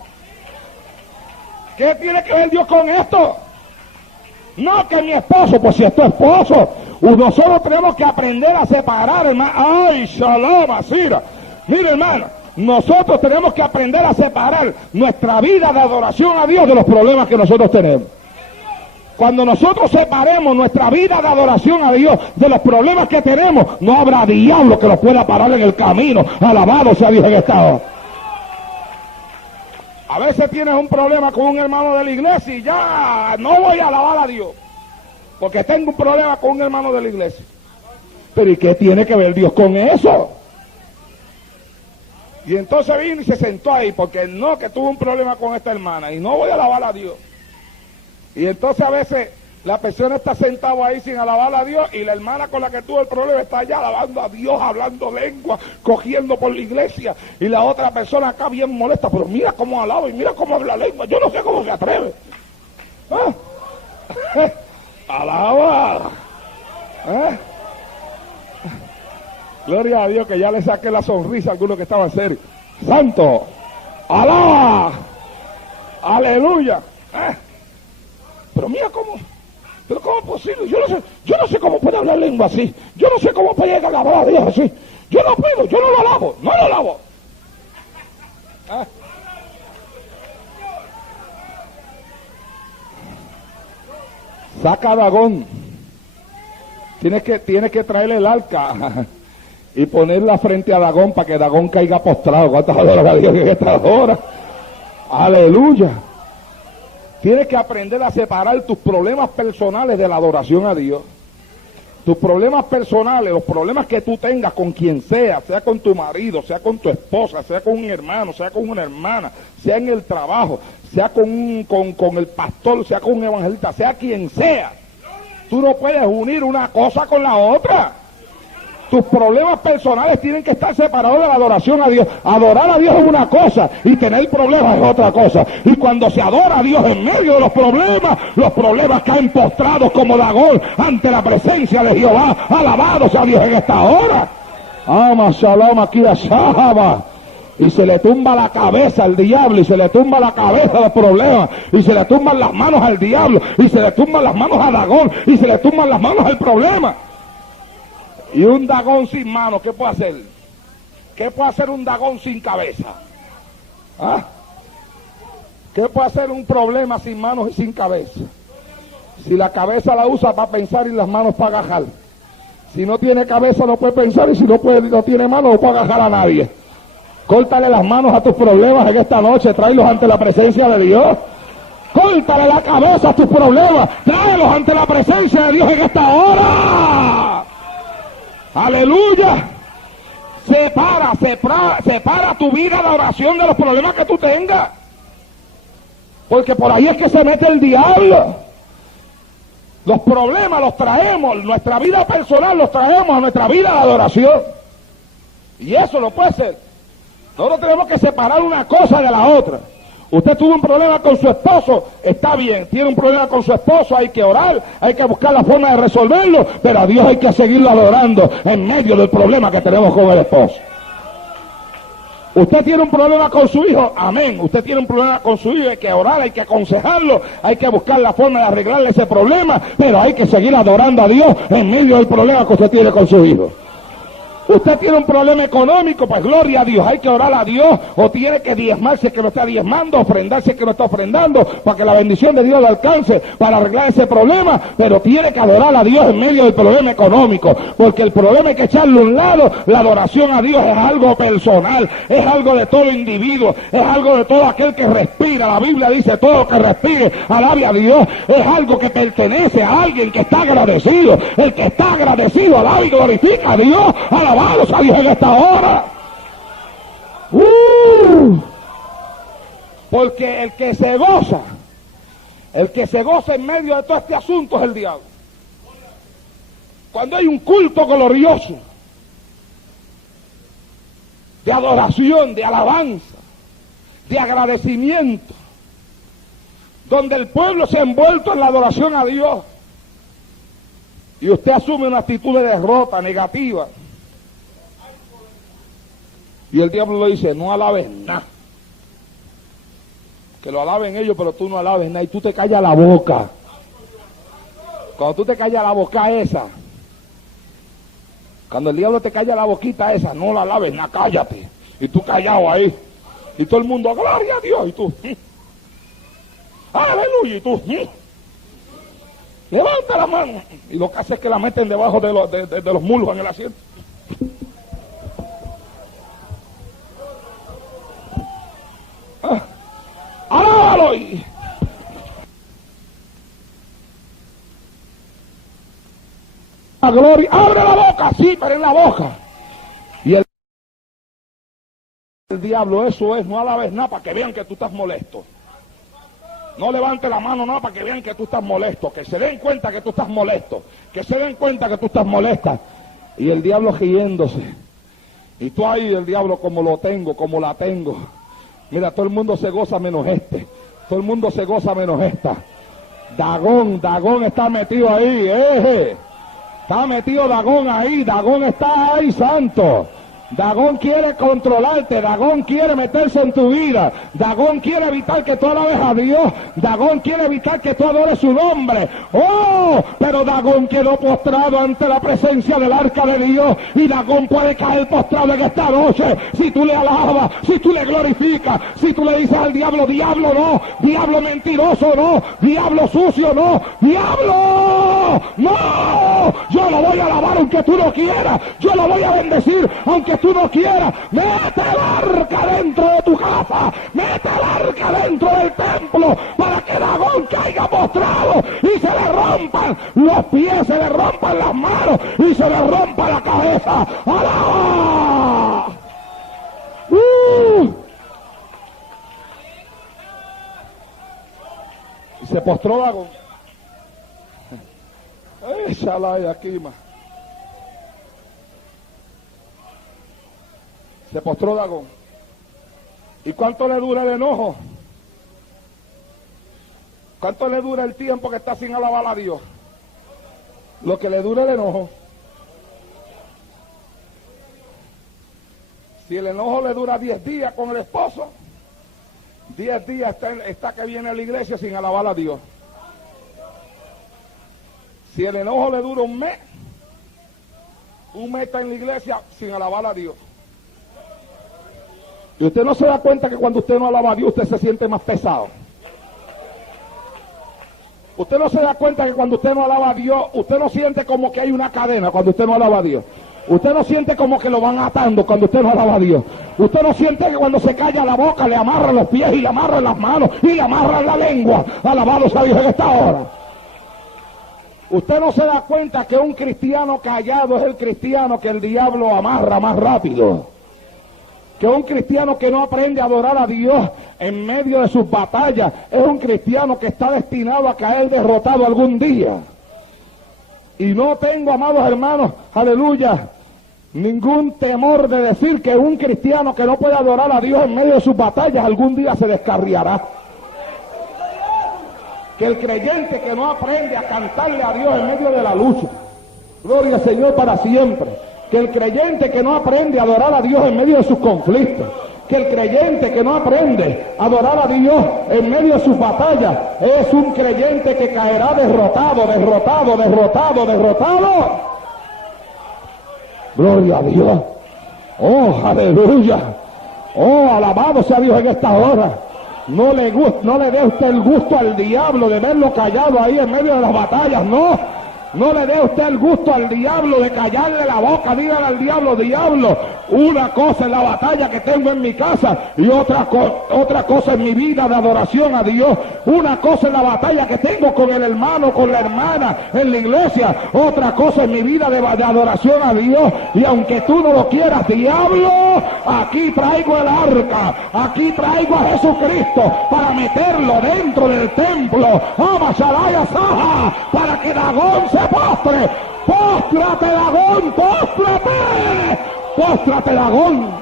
¿Qué tiene que ver Dios con esto? No, que mi esposo, pues si es tu esposo, nosotros tenemos que aprender a separar, hermano. Ay, shalom, asira. Mire, hermano, nosotros tenemos que aprender a separar nuestra vida de adoración a Dios de los problemas que nosotros tenemos. Cuando nosotros separemos nuestra vida de adoración a Dios de los problemas que tenemos, no habrá diablo que nos pueda parar en el camino. Alabado sea Dios en esta hora. A veces tienes un problema con un hermano de la iglesia y ya no voy a alabar a Dios porque tengo un problema con un hermano de la iglesia. Pero ¿y qué tiene que ver Dios con eso? Y entonces vino y se sentó ahí porque no, que tuvo un problema con esta hermana y no voy a alabar a Dios. Y entonces a veces la persona está sentada ahí sin alabar a Dios y la hermana con la que tuvo el problema está allá alabando a Dios, hablando lengua, cogiendo por la iglesia, y la otra persona acá bien molesta, pero mira cómo alaba y mira cómo habla lengua, yo no sé cómo se atreve. ¿Ah? Alaba. ¿Ah? Gloria a Dios que ya le saqué la sonrisa a algunos que estaban serios. Santo, alaba, aleluya. ¿Ah? Pero mira cómo... Pero ¿cómo es posible? Yo no sé cómo puede hablar lengua así. Yo no sé cómo puede llegar a alabar a Dios así. Yo no puedo, yo no lo alabo, no lo alabo. ¿Ah? Saca a Dagón. Tienes que traerle el arca y ponerla frente a Dagón para que Dagón caiga postrado. ¿Cuántas horas a Dios en esta hora? Aleluya. Tienes que aprender a separar tus problemas personales de la adoración a Dios. Tus problemas personales, los problemas que tú tengas con quien sea con tu marido, sea con tu esposa, sea con un hermano, sea con una hermana, sea en el trabajo, sea con el pastor, sea con un evangelista, sea quien sea. Tú no puedes unir una cosa con la otra. Tus problemas personales tienen que estar separados de la adoración a Dios. Adorar a Dios es una cosa y tener problemas es otra cosa. Y cuando se adora a Dios en medio de los problemas caen postrados como Dagón ante la presencia de Jehová. Alabado sea Dios en esta hora. Ama shalom aquí a Shahaba. Y se le tumba la cabeza al diablo, y se le tumba la cabeza a los problemas, y se le tumban las manos al diablo, y se le tumban las manos a Dagón, y se le tumban las manos al problema. Y un Dagón sin manos, ¿qué puede hacer? ¿Qué puede hacer un Dagón sin cabeza? ¿Ah? ¿Qué puede hacer un problema sin manos y sin cabeza? Si la cabeza la usa para pensar y las manos para agajar. Si no tiene cabeza no puede pensar, y si no tiene manos no puede agajar a nadie. Córtale las manos a tus problemas en esta noche, tráelos ante la presencia de Dios. Córtale la cabeza a tus problemas, tráelos ante la presencia de Dios en esta hora. Aleluya. Separa tu vida de oración de los problemas que tú tengas. Porque por ahí es que se mete el diablo. Los problemas los traemos, nuestra vida personal los traemos a nuestra vida de adoración. Y eso no puede ser. Nosotros tenemos que separar una cosa de la otra. Usted tuvo un problema con su esposo, está bien, tiene un problema con su esposo, hay que orar, hay que buscar la forma de resolverlo, pero a Dios hay que seguirlo adorando en medio del problema que tenemos con el esposo. Usted tiene un problema con su hijo, amén. Usted tiene un problema con su hijo, hay que orar, hay que aconsejarlo, hay que buscar la forma de arreglarle ese problema, pero hay que seguir adorando a Dios en medio del problema que usted tiene con su hijo. Usted tiene un problema económico, pues gloria a Dios, hay que orar a Dios, o tiene que diezmarse que no está diezmando, ofrendarse que no está ofrendando, para que la bendición de Dios le alcance para arreglar ese problema, pero tiene que adorar a Dios en medio del problema económico, porque el problema hay que echarle a un lado. La adoración a Dios es algo personal, es algo de todo individuo, es algo de todo aquel que respira. La Biblia dice: todo lo que respire, alabe a Dios. Es algo que pertenece a alguien que está agradecido. El que está agradecido, alaba y glorifica a Dios. Alabados a Dios en esta hora. Porque el que se goza en medio de todo este asunto es el diablo. cuando hay un culto glorioso, de adoración, de alabanza, de agradecimiento, donde el pueblo se ha envuelto en la adoración a Dios, y usted asume una actitud de derrota negativa, y el diablo le dice, no alabes nada, que lo alaben ellos, pero tú no alabes nada, y tú te callas la boca. Cuando tú te callas la boca esa, cuando el diablo te calla la boquita esa, no la alabes nada, cállate, y tú callado ahí, y todo el mundo, gloria a Dios, y tú, aleluya, y tú, levanta la mano, y lo que hace es que la meten debajo de los muslos en el asiento. Alábalo. La gloria, abre la boca, sí, pero en la boca. Y el diablo, eso es, no alabes nada para que vean que tú estás molesto. No levante la mano nada para que vean que tú estás molesto, que se den cuenta que tú estás molesto, que se den cuenta que tú estás molesta. Y el diablo riéndose. Y tú ahí, el diablo, como lo tengo, como la tengo. Mira, todo el mundo se goza menos este. Todo el mundo se goza menos esta. Dagón está metido ahí, Está metido Dagón ahí, Dagón está ahí, santo. Dagón quiere controlarte, Dagón quiere meterse en tu vida, Dagón quiere evitar que tú alabes a Dios, Dagón quiere evitar que tú adores su nombre. ¡Oh! Pero Dagón quedó postrado ante la presencia del arca de Dios, y Dagón puede caer postrado en esta noche si tú le alabas, si tú le glorificas, si tú le dices al diablo, diablo no, diablo mentiroso no, diablo sucio no, diablo no, yo lo voy a alabar aunque tú no quieras, yo lo voy a bendecir aunque tú no quieras. Mete el arca dentro de tu casa, mete el arca dentro del templo, para que Dagón caiga postrado y se le rompan los pies, se le rompan las manos y se le rompa la cabeza. ¡Alaba! Y se postró Dagón. Échala ahí aquí, más. Se postró Dagón. ¿Y cuánto le dura el enojo? ¿Cuánto le dura el tiempo que está sin alabar a Dios? Lo que le dura el enojo. Si el enojo le dura 10 días con el esposo, 10 días está que viene a la iglesia sin alabar a Dios. Si el enojo le dura un mes está en la iglesia sin alabar a Dios. Y usted no se da cuenta que cuando usted no alaba a Dios, usted se siente más pesado. Usted no se da cuenta que cuando usted no alaba a Dios, usted no siente como que hay una cadena cuando usted no alaba a Dios. Usted no siente como que lo van atando cuando usted no alaba a Dios. Usted no siente que cuando se calla la boca le amarran los pies y le amarran las manos y le amarran la lengua. Alabados a Dios en esta hora. Usted no se da cuenta que un cristiano callado es el cristiano que el diablo amarra más rápido. Que un cristiano que no aprende a adorar a Dios en medio de sus batallas es un cristiano que está destinado a caer derrotado algún día. Y no tengo, amados hermanos, aleluya, ningún temor de decir que un cristiano que no puede adorar a Dios en medio de sus batallas algún día se descarriará. Que el creyente que no aprende a cantarle a Dios en medio de la lucha, gloria al Señor para siempre. Que el creyente que no aprende a adorar a Dios en medio de sus conflictos, que el creyente que no aprende a adorar a Dios en medio de sus batallas, es un creyente que caerá derrotado, derrotado, derrotado, derrotado. Gloria a Dios. Oh, aleluya. Oh, alabado sea Dios en esta hora. No le dé usted el gusto al diablo de verlo callado ahí en medio de las batallas, no. No le dé usted el gusto al diablo de callarle la boca. Dígale al diablo, diablo, Una cosa es la batalla que tengo en mi casa y otra cosa es mi vida de adoración a Dios. Una cosa es la batalla que tengo con el hermano, con la hermana en la iglesia. Otra cosa es mi vida de adoración a Dios. Y aunque tú no lo quieras, diablo, aquí traigo el arca, aquí traigo a Jesucristo para meterlo dentro del templo. Amashalaya Saha, para que Dagón se postre. ¡Póstrate, Dagón! ¡Póstrate! ¡Póstrate, Dagón!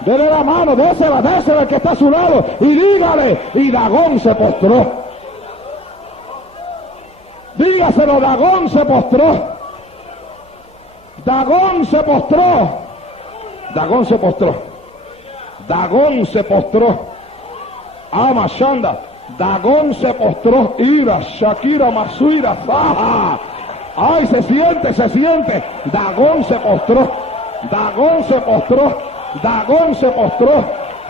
Dele la mano, désela el que está a su lado y dígale, y Dagón se postró. Dígaselo, Dagón se postró. Dagón se postró. Dagón se postró. Dagón se postró. Amashanda. Dagón se postró. Ira, Shakira, Masuira, Faja. Ay, se siente. Dagón se postró. Dagón se postró. Dagón se postró.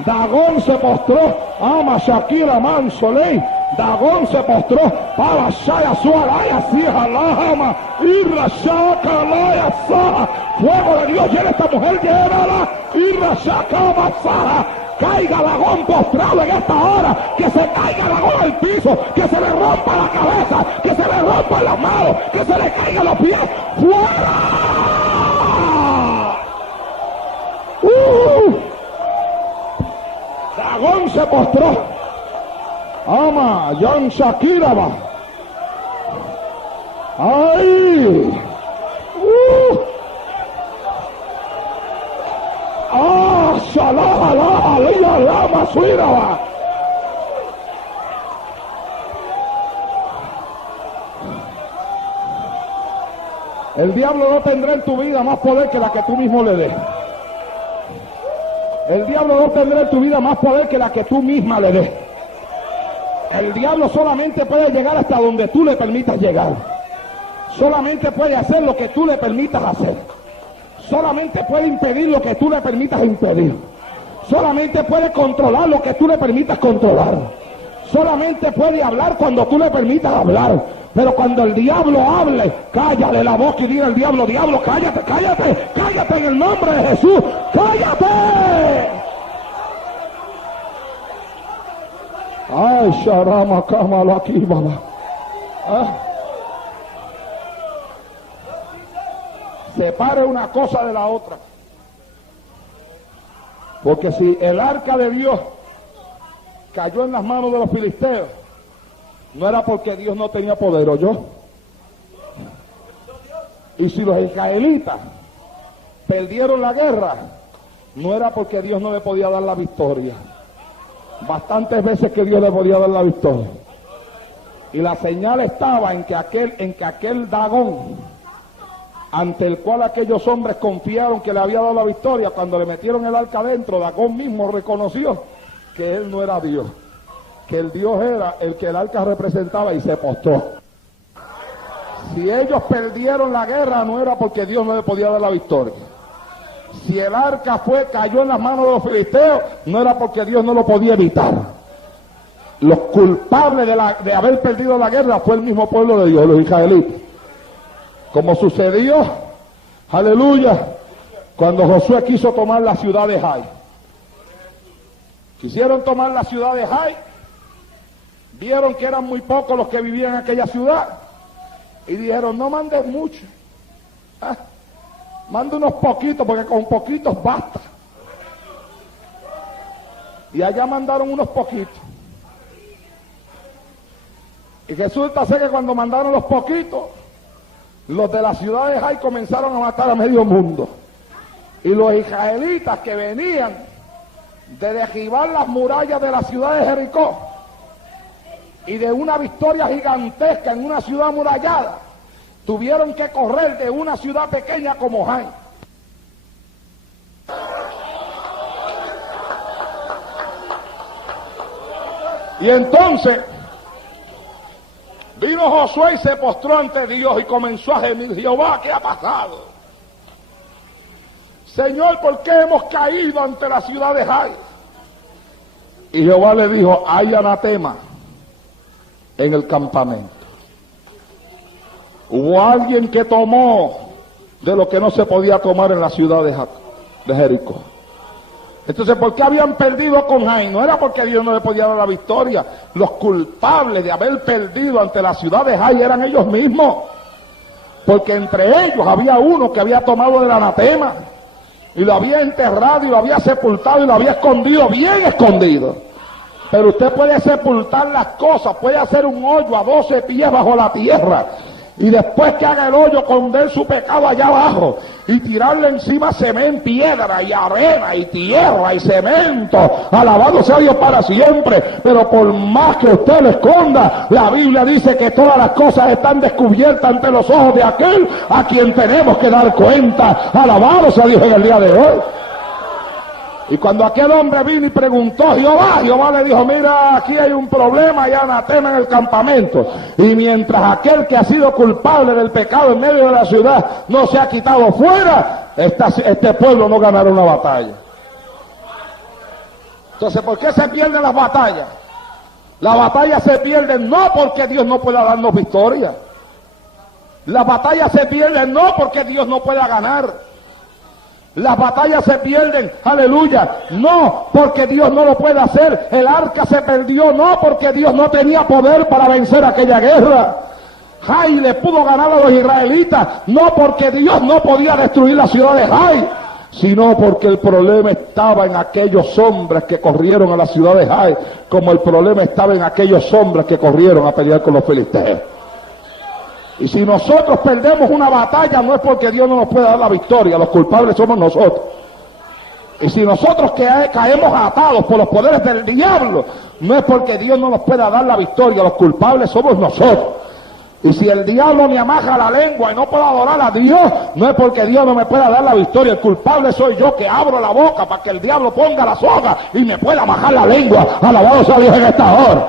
Dagón se postró. Ama Shakira Mansolei. Dagón se postró. Para Shaya Sualaya Sija Lahama. Irra Shaka Laya Saha. Fuego de Dios, llena esta mujer, llévala. Irra Shaka Masaha. Caiga Dagón postrado en esta hora, que se caiga Dagón al piso, que se le rompa la cabeza, que se le rompa las manos, que se le caigan los pies. ¡Fuera! Dagón se postró. Ama, Jan Shakira va. ¡Ay! ¡Ah! ¡Shalaha, laha, lila, lama, suiraba! El diablo no tendrá en tu vida más poder que la que tú mismo le des. El diablo no tendrá en tu vida más poder que la que tú misma le des. El diablo solamente puede llegar hasta donde tú le permitas llegar. Solamente puede hacer lo que tú le permitas hacer. Solamente puede impedir lo que tú le permitas impedir. Solamente puede controlar lo que tú le permitas controlar. Solamente puede hablar cuando tú le permitas hablar. Pero cuando el diablo hable, cállale la boca y diga al diablo, diablo, cállate, cállate, cállate en el nombre de Jesús, cállate. Ay, Sharama Kamala aquí, baba. Separe una cosa de la otra. Porque si el arca de Dios cayó en las manos de los filisteos, no era porque Dios no tenía poder, ¿o yo? Y si los israelitas perdieron la guerra, no era porque Dios no le podía dar la victoria. Bastantes veces que Dios le podía dar la victoria. Y la señal estaba en que aquel Dagón, ante el cual aquellos hombres confiaron que le había dado la victoria, cuando le metieron el arca adentro, Dagón mismo reconoció que él no era Dios, que el Dios era el que el arca representaba, y se postró. Si ellos perdieron la guerra, no era porque Dios no le podía dar la victoria. Si el arca cayó en las manos de los filisteos, no era porque Dios no lo podía evitar. Los culpables de haber perdido la guerra fue el mismo pueblo de Dios, los israelitas. Como sucedió, aleluya, cuando Josué quiso tomar la ciudad de Jai. Quisieron tomar la ciudad de Jai, vieron que eran muy pocos los que vivían en aquella ciudad, y dijeron, no mandes mucho, manda unos poquitos, porque con poquitos basta. Y allá mandaron unos poquitos. Y resulta ser que cuando mandaron los poquitos, los de la ciudad de Jai comenzaron a matar a medio mundo. Y los israelitas que venían de derribar las murallas de la ciudad de Jericó y de una victoria gigantesca en una ciudad amurallada, tuvieron que correr de una ciudad pequeña como Jai. Y entonces vino Josué y se postró ante Dios y comenzó a gemir. Jehová, ¿qué ha pasado? Señor, ¿por qué hemos caído ante la ciudad de Jai? Y Jehová le dijo, hay anatema en el campamento. Hubo alguien que tomó de lo que no se podía tomar en la ciudad de Jericó. Entonces, ¿por qué habían perdido con Jai? No era porque Dios no le podía dar la victoria. Los culpables de haber perdido ante la ciudad de Jai eran ellos mismos. Porque entre ellos había uno que había tomado del anatema y lo había enterrado y lo había sepultado y lo había escondido, bien escondido. Pero usted puede sepultar las cosas, puede hacer un hoyo a 12 pies bajo la tierra y después que haga el hoyo, esconder su pecado allá abajo y tirarle encima cemento, piedra y arena y tierra y cemento, alabado sea Dios para siempre. Pero por más que usted lo esconda, la Biblia dice que todas las cosas están descubiertas ante los ojos de aquel a quien tenemos que dar cuenta. Alabado sea Dios en el día de hoy. Y cuando aquel hombre vino y preguntó a Jehová le dijo: mira, aquí hay un problema, hay anatema en el campamento. Y mientras aquel que ha sido culpable del pecado en medio de la ciudad no se ha quitado fuera, este pueblo no ganará una batalla. Entonces, ¿por qué se pierden las batallas? Las batallas se pierden no porque Dios no pueda darnos victoria. Las batallas se pierden no porque Dios no pueda ganar. Las batallas se pierden, aleluya, no porque Dios no lo puede hacer. El arca se perdió no porque Dios no tenía poder para vencer aquella guerra. Jai le pudo ganar a los israelitas no porque Dios no podía destruir la ciudad de Jai, sino porque el problema estaba en aquellos hombres que corrieron a la ciudad de Jai, como el problema estaba en aquellos hombres que corrieron a pelear con los filisteos. Y si nosotros perdemos una batalla, no es porque Dios no nos pueda dar la victoria, los culpables somos nosotros. Y si nosotros caemos atados por los poderes del diablo, no es porque Dios no nos pueda dar la victoria, los culpables somos nosotros. Y si el diablo me amaja la lengua y no puedo adorar a Dios, no es porque Dios no me pueda dar la victoria, el culpable soy yo que abro la boca para que el diablo ponga la soga y me pueda amajar la lengua. Alabado sea Dios en esta hora.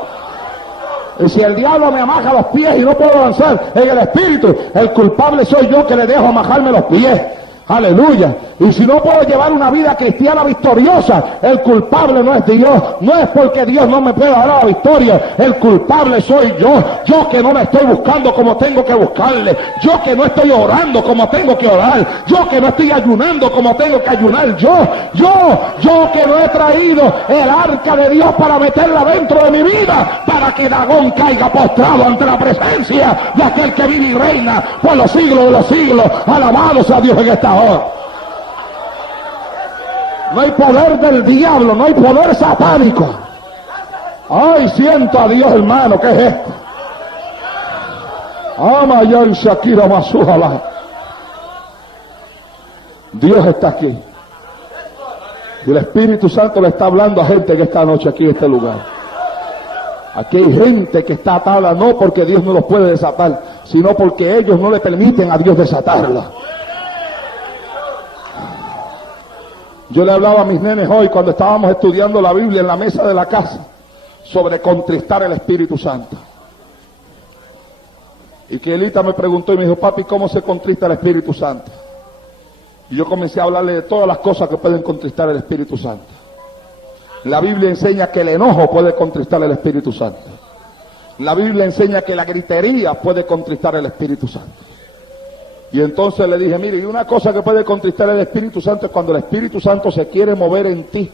Y si el diablo me amaja los pies y no puedo avanzar en el espíritu, el culpable soy yo que le dejo amajarme los pies. Aleluya. Y si no puedo llevar una vida cristiana victoriosa, el culpable no es Dios. No es porque Dios no me pueda dar la victoria, el culpable soy yo. Yo que no la estoy buscando como tengo que buscarle. Yo que no estoy orando como tengo que orar. Yo que no estoy ayunando como tengo que ayunar. Yo que no he traído el arca de Dios para meterla dentro de mi vida, para que Dagón caiga postrado ante la presencia de aquel que vive y reina por los siglos de los siglos. Alabado sea Dios en esta hora. No hay poder del diablo, no hay poder satánico. Ay, siento a Dios, hermano, ¿qué es esto? Amayan Shakira Masuhala. Dios está aquí. Y el Espíritu Santo le está hablando a gente que esta noche aquí en este lugar. Aquí hay gente que está atada no porque Dios no los puede desatar, sino porque ellos no le permiten a Dios desatarla. Yo le hablaba a mis nenes hoy cuando estábamos estudiando la Biblia en la mesa de la casa sobre contristar el Espíritu Santo. Y Kielita me preguntó y me dijo: papi, ¿cómo se contrista el Espíritu Santo? Y yo comencé a hablarle de todas las cosas que pueden contristar el Espíritu Santo. La Biblia enseña que el enojo puede contristar el Espíritu Santo. La Biblia enseña que la gritería puede contristar el Espíritu Santo. Y entonces le dije: mire, y una cosa que puede contristar el Espíritu Santo es cuando el Espíritu Santo se quiere mover en ti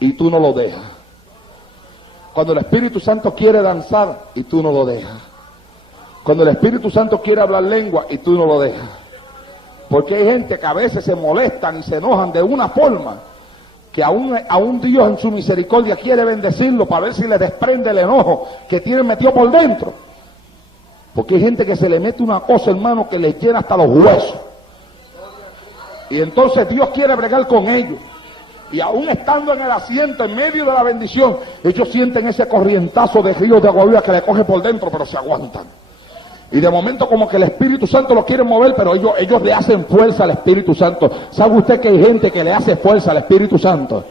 y tú no lo dejas. Cuando el Espíritu Santo quiere danzar y tú no lo dejas. Cuando el Espíritu Santo quiere hablar lengua y tú no lo dejas. Porque hay gente que a veces se molestan y se enojan de una forma que aún Dios en su misericordia quiere bendecirlo para ver si le desprende el enojo que tiene metido por dentro. Porque hay gente que se le mete una cosa, hermano, que le llena hasta los huesos. Y entonces Dios quiere bregar con ellos. Y aún estando en el asiento, en medio de la bendición, ellos sienten ese corrientazo de ríos de agua viva que le coge por dentro, pero se aguantan. Y de momento como que el Espíritu Santo lo quiere mover, pero ellos le hacen fuerza al Espíritu Santo. ¿Sabe usted que hay gente que le hace fuerza al Espíritu Santo?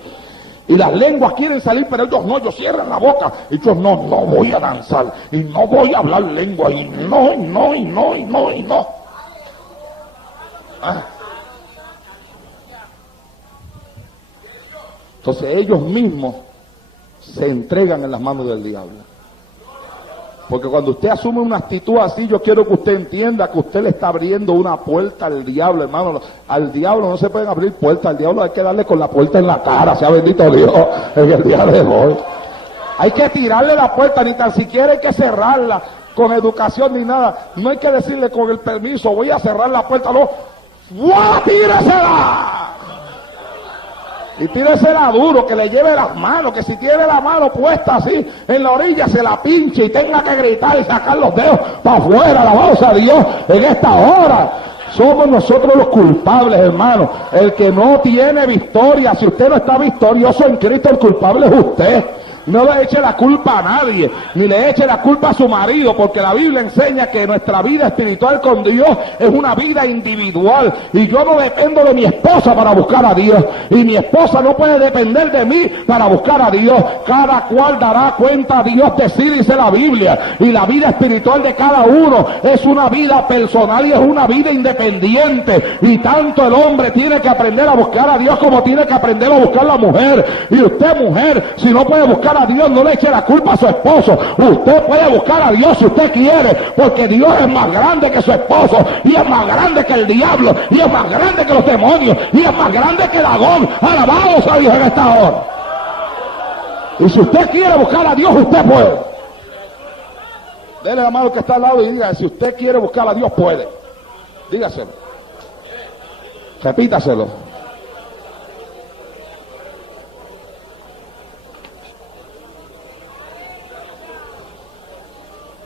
Y las lenguas quieren salir, pero ellos cierran la boca. Ellos no voy a danzar, y no voy a hablar lengua, y no. ¿Ah? Entonces ellos mismos se entregan en las manos del diablo. Porque cuando usted asume una actitud así, yo quiero que usted entienda que usted le está abriendo una puerta al diablo, hermano. Al diablo no se pueden abrir puertas, al diablo hay que darle con la puerta en la cara, sea bendito Dios, en el día de hoy. Hay que tirarle la puerta, ni tan siquiera hay que cerrarla con educación ni nada. No hay que decirle con el permiso, voy a cerrar la puerta, no. ¡Guau! ¡Tíresela! Y tíresela duro, que le lleve las manos, que si tiene la mano puesta así en la orilla se la pinche y tenga que gritar y sacar los dedos para afuera, alabado sea Dios, en esta hora. Somos nosotros los culpables, hermano. El que no tiene victoria, si usted no está victorioso en Cristo, el culpable es usted. No le eche la culpa a nadie, ni le eche la culpa a su marido, porque la Biblia enseña que nuestra vida espiritual con Dios es una vida individual, y yo no dependo de mi esposa para buscar a Dios, y mi esposa no puede depender de mí para buscar a Dios. Cada cual dará cuenta a Dios de sí, dice la Biblia, y la vida espiritual de cada uno es una vida personal y es una vida independiente, y tanto el hombre tiene que aprender a buscar a Dios como tiene que aprender a buscar a la mujer. Y usted, mujer, si no puede buscar a Dios, no le eche la culpa a su esposo. Usted puede buscar a Dios si usted quiere, porque Dios es más grande que su esposo, y es más grande que el diablo, y es más grande que los demonios, y es más grande que Dagón. Alabado a Dios en esta hora. Y si usted quiere buscar a Dios, usted puede. Dele la mano que está al lado y diga, si usted quiere buscar a Dios, puede. Dígaselo. Repítaselo.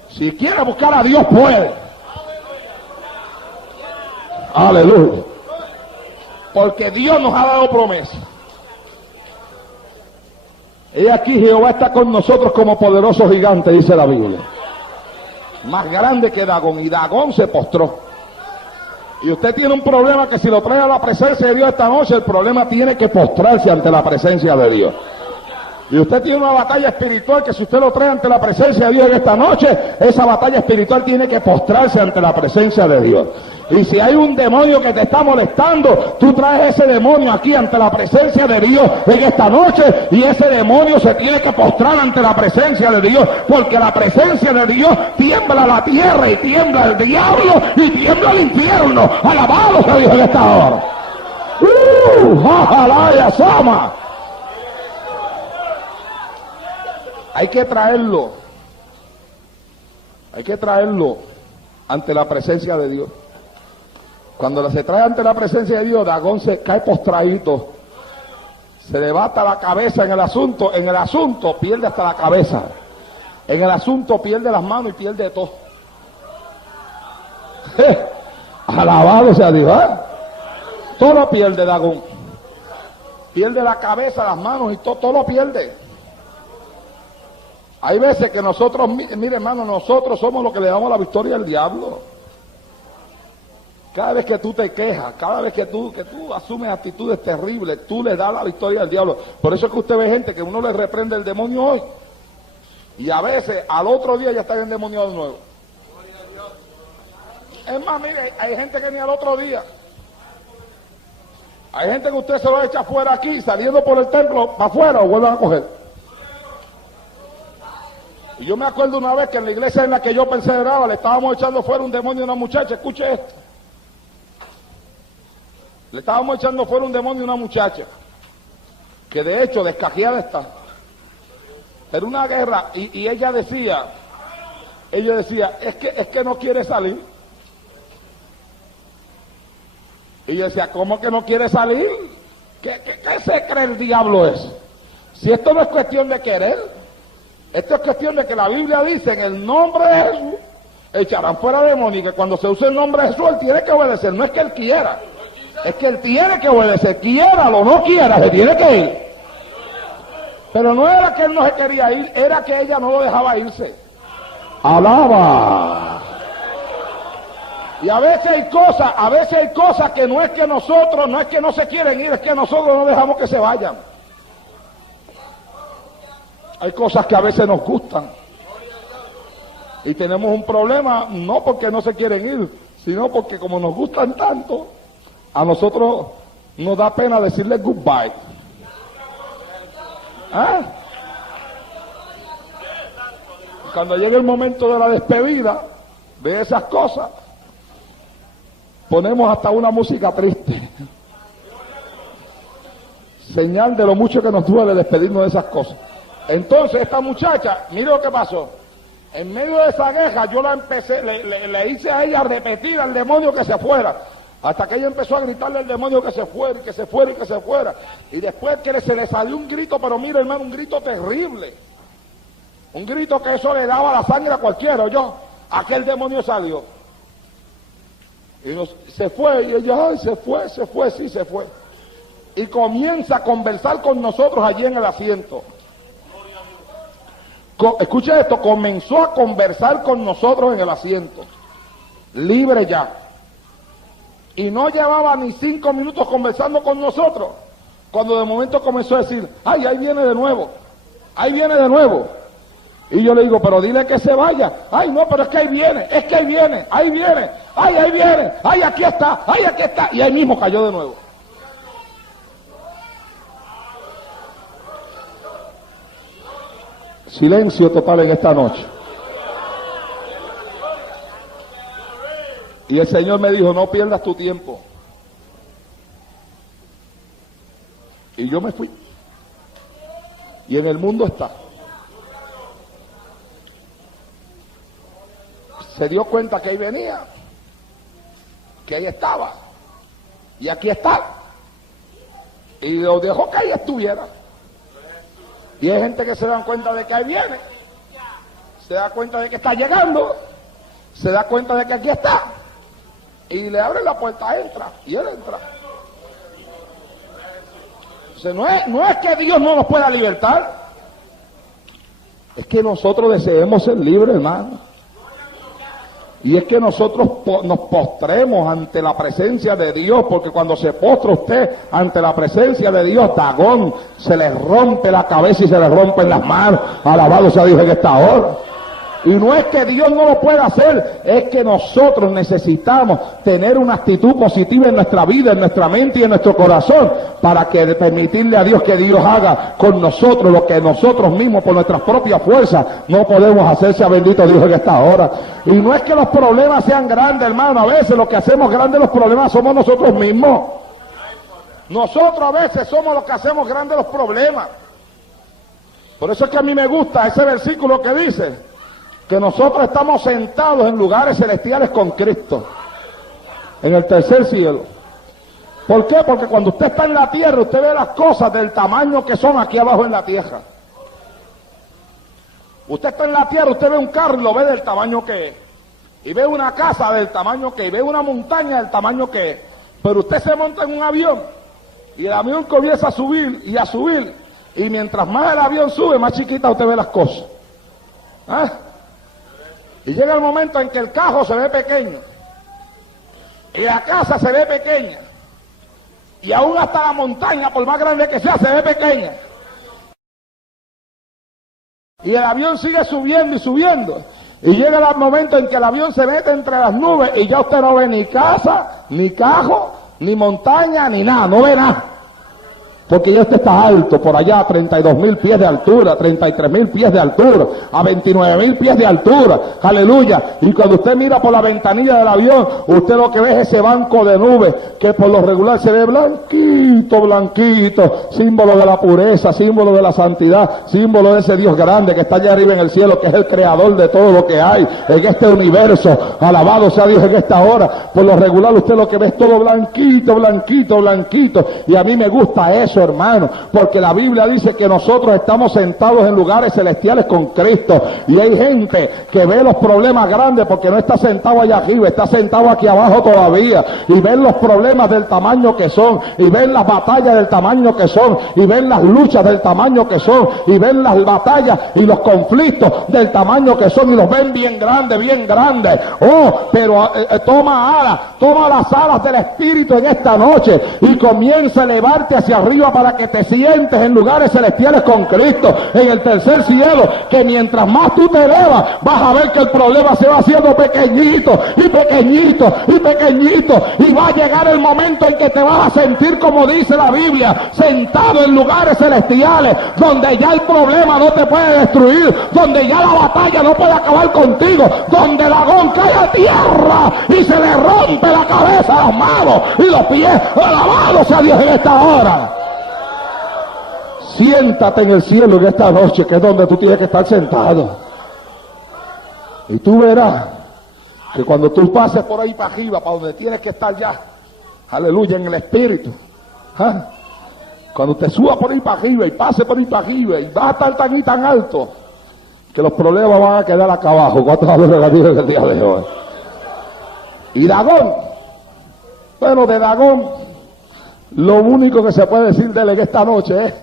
Si quiere buscar a Dios, puede. Aleluya. Porque Dios nos ha dado promesa. Y aquí Jehová está con nosotros como poderoso gigante, dice la Biblia. Más grande que Dagón. Y Dagón se postró. Y usted tiene un problema que si lo trae a la presencia de Dios esta noche, el problema tiene que postrarse ante la presencia de Dios. Y usted tiene una batalla espiritual que si usted lo trae ante la presencia de Dios en esta noche, esa batalla espiritual tiene que postrarse ante la presencia de Dios. Y si hay un demonio que te está molestando, tú traes ese demonio aquí ante la presencia de Dios en esta noche, y ese demonio se tiene que postrar ante la presencia de Dios, porque la presencia de Dios tiembla la tierra y tiembla el diablo y tiembla el infierno. Alabado sea Dios en esta hora. ¡Ojalá y asoma! Hay que traerlo ante la presencia de Dios. Cuando se trae ante la presencia de Dios, Dagón se cae postradito, se levanta la cabeza en el asunto pierde hasta la cabeza, en el asunto pierde las manos y pierde todo. Alabado sea Dios, ¿eh? Todo lo pierde Dagón, pierde la cabeza, las manos y todo lo pierde. Hay veces que nosotros, mire hermano, nosotros somos los que le damos la victoria al diablo. Cada vez que tú te quejas, cada vez que tú asumes actitudes terribles, tú le das la victoria al diablo. Por eso es que usted ve gente que uno le reprende el demonio hoy, y a veces al otro día ya está endemoniado de nuevo. Es más, mire, hay gente que ni al otro día. Hay gente que usted se lo echa fuera aquí, saliendo por el templo, para afuera, o vuelvan a coger. Y yo me acuerdo una vez que en la iglesia en la que yo perseveraba le estábamos echando fuera un demonio a una muchacha. Escuche esto. Le estábamos echando fuera un demonio a una muchacha que de hecho descajeada está. Era una guerra y ella decía, es que no quiere salir. Y yo decía, ¿cómo que no quiere salir? ¿Qué se cree el diablo eso? Si esto no es cuestión de querer. Esto es cuestión de que la Biblia dice, en el nombre de Jesús, echarán fuera demonios, y que cuando se usa el nombre de Jesús, él tiene que obedecer, no es que él quiera, es que él tiene que obedecer, quiera o no quiera, se tiene que ir. Pero no era que él no se quería ir, era que ella no lo dejaba irse. ¡Alaba! Y a veces hay cosas que no es que nosotros, no es que no se quieren ir, es que nosotros no dejamos que se vayan. Hay cosas que a veces nos gustan y tenemos un problema, no porque no se quieren ir, sino porque como nos gustan tanto, a nosotros nos da pena decirles goodbye. ¿Ah? Cuando llegue el momento de la despedida de esas cosas, ponemos hasta una música triste. Señal de lo mucho que nos duele despedirnos de esas cosas. Entonces esta muchacha, mire lo que pasó. En medio de esa queja yo la empecé, le hice a ella repetir al demonio que se fuera. Hasta que ella empezó a gritarle al demonio que se fuera, que se fuera y que se fuera. Y después que se le salió un grito, pero mire hermano, un grito terrible. Un grito que eso le daba la sangre a cualquiera, yo. Aquel demonio salió. Y se fue, y ella, ay, se fue, sí, se fue. Y comienza a conversar con nosotros allí en el asiento. Escuche esto, comenzó a conversar con nosotros en el asiento. Libre ya. Y no llevaba ni 5 minutos conversando con nosotros, cuando de momento comenzó a decir, ay, ahí viene de nuevo, ahí viene de nuevo. Y yo le digo, pero dile que se vaya. Ay, no, pero es que ahí viene, es que ahí viene, ahí viene, ay, ahí viene, ay, aquí está, ay, aquí está. Y ahí mismo cayó de nuevo. Silencio total en esta noche. Y el Señor me dijo, no pierdas tu tiempo. Y yo me fui. Y en el mundo está. Se dio cuenta que ahí venía, que ahí estaba, y aquí está. Y lo dejó que ahí estuviera. Y hay gente que se da cuenta de que ahí viene, se da cuenta de que está llegando, se da cuenta de que aquí está, y le abre la puerta, entra, y él entra. Entonces no es que Dios no nos pueda libertar, es que nosotros deseemos ser libres, hermano. Y es que nosotros nos postremos ante la presencia de Dios, porque cuando se postra usted ante la presencia de Dios, Dagón, se le rompe la cabeza y se le rompen las manos. Alabado sea Dios en esta hora. Y no es que Dios no lo pueda hacer, es que nosotros necesitamos tener una actitud positiva en nuestra vida, en nuestra mente y en nuestro corazón, para que permitirle a Dios que Dios haga con nosotros lo que nosotros mismos por nuestras propias fuerzas no podemos hacer. Sea bendito Dios en esta hora. Y no es que los problemas sean grandes, hermano, a veces lo que hacemos grandes los problemas somos nosotros mismos. Nosotros a veces somos los que hacemos grandes los problemas. Por eso es que a mí me gusta ese versículo que dice que nosotros estamos sentados en lugares celestiales con Cristo, en el tercer cielo. ¿Por qué? Porque cuando usted está en la tierra, usted ve las cosas del tamaño que son aquí abajo en la tierra. Usted está en la tierra, usted ve un carro y lo ve del tamaño que es, y ve una casa del tamaño que es, y ve una montaña del tamaño que es. Pero usted se monta en un avión, y el avión comienza a subir, y a subir, y mientras más el avión sube, más chiquita usted ve las cosas. ¿Ah? Y llega el momento en que el carro se ve pequeño, y la casa se ve pequeña, y aún hasta la montaña, por más grande que sea, se ve pequeña. Y el avión sigue subiendo y subiendo, y llega el momento en que el avión se mete entre las nubes, y ya usted no ve ni casa, ni carro, ni montaña, ni nada, no ve nada. Porque ya usted está alto, por allá a 32.000 pies de altura, 33.000 pies de altura, a 29.000 pies de altura, aleluya. Y cuando usted mira por la ventanilla del avión, usted lo que ve es ese banco de nubes, que por lo regular se ve blanquito, blanquito, símbolo de la pureza, símbolo de la santidad, símbolo de ese Dios grande que está allá arriba en el cielo, que es el creador de todo lo que hay en este universo. Alabado sea Dios en esta hora. Por lo regular usted lo que ve es todo blanquito, blanquito, blanquito. Y a mí me gusta eso, hermano, porque la Biblia dice que nosotros estamos sentados en lugares celestiales con Cristo, y hay gente que ve los problemas grandes porque no está sentado allá arriba, está sentado aquí abajo todavía, y ven los problemas del tamaño que son, y ven las batallas del tamaño que son, y ven las luchas del tamaño que son, y ven las batallas y los conflictos del tamaño que son, y los ven bien grandes, bien grandes. Oh, pero toma las alas del Espíritu en esta noche y comienza a elevarte hacia arriba eleva para que te sientes en lugares celestiales con Cristo, en el tercer cielo, que mientras más tú te elevas, vas a ver que el problema se va haciendo pequeñito, y pequeñito, y pequeñito, y va a llegar el momento en que te vas a sentir, como dice la Biblia, sentado en lugares celestiales, donde ya el problema no te puede destruir, donde ya la batalla no puede acabar contigo, donde el dragón cae a tierra y se le rompe la cabeza, las manos y los pies. Alabado sea Dios en esta hora. Siéntate en el cielo en esta noche, que es donde tú tienes que estar sentado, y tú verás que cuando tú pases por ahí para arriba, para donde tienes que estar ya, aleluya, en el espíritu, cuando te subas por ahí para arriba y pases por ahí para arriba, y vas a estar tan y tan alto que los problemas van a quedar acá abajo. ¿Cuántos hablan de el día de hoy? Y Dagón, bueno, de Dagón, lo único que se puede decir de él en esta noche es: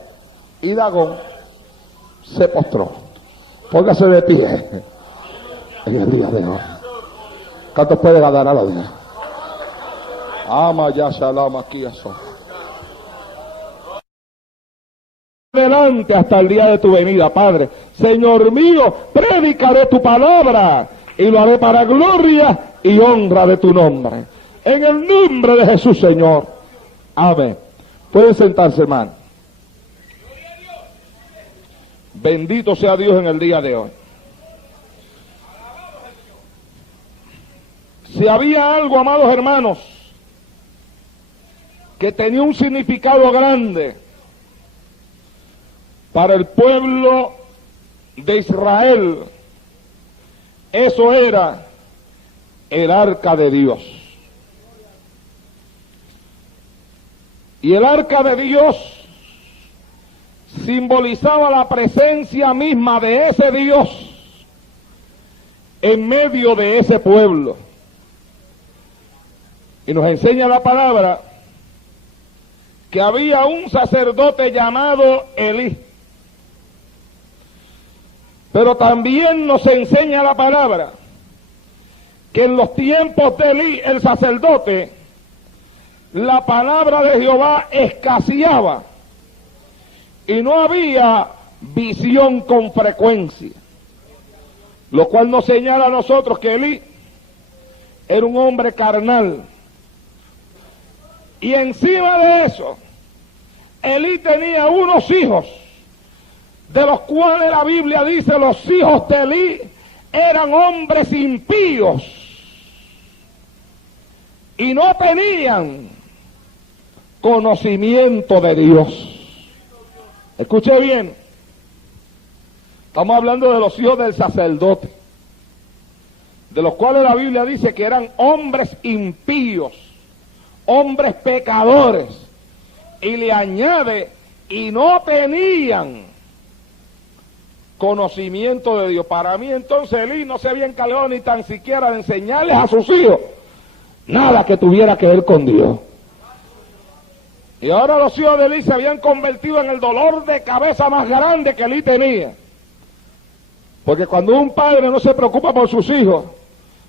y Dagón se postró. Póngase de pie en el día de hoy. ¿Cuántos puede ganar a la vida? Ama ya shalom aquí eso. Adelante hasta el día de tu venida, Padre. Señor mío, predicaré tu palabra y lo haré para gloria y honra de tu nombre. En el nombre de Jesús, Señor. Amén. Pueden sentarse, hermano. Bendito sea Dios en el día de hoy. Si había algo, amados hermanos, que tenía un significado grande para el pueblo de Israel, eso era el arca de Dios. Y el arca de Dios simbolizaba la presencia misma de ese Dios en medio de ese pueblo. Y nos enseña la palabra que había un sacerdote llamado Elí. Pero también nos enseña la palabra que en los tiempos de Elí, el sacerdote, la palabra de Jehová escaseaba y no había visión con frecuencia. Lo cual nos señala a nosotros que Elí era un hombre carnal. Y encima de eso, Elí tenía unos hijos, de los cuales la Biblia dice: los hijos de Elí eran hombres impíos y no tenían conocimiento de Dios. Escuche bien, estamos hablando de los hijos del sacerdote, de los cuales la Biblia dice que eran hombres impíos, hombres pecadores, y le añade: y no tenían conocimiento de Dios. Para mí entonces Elí no se había encargado ni tan siquiera de enseñarles a sus hijos nada que tuviera que ver con Dios. Y ahora los hijos de Elí se habían convertido en el dolor de cabeza más grande que Elí tenía. Porque cuando un padre no se preocupa por sus hijos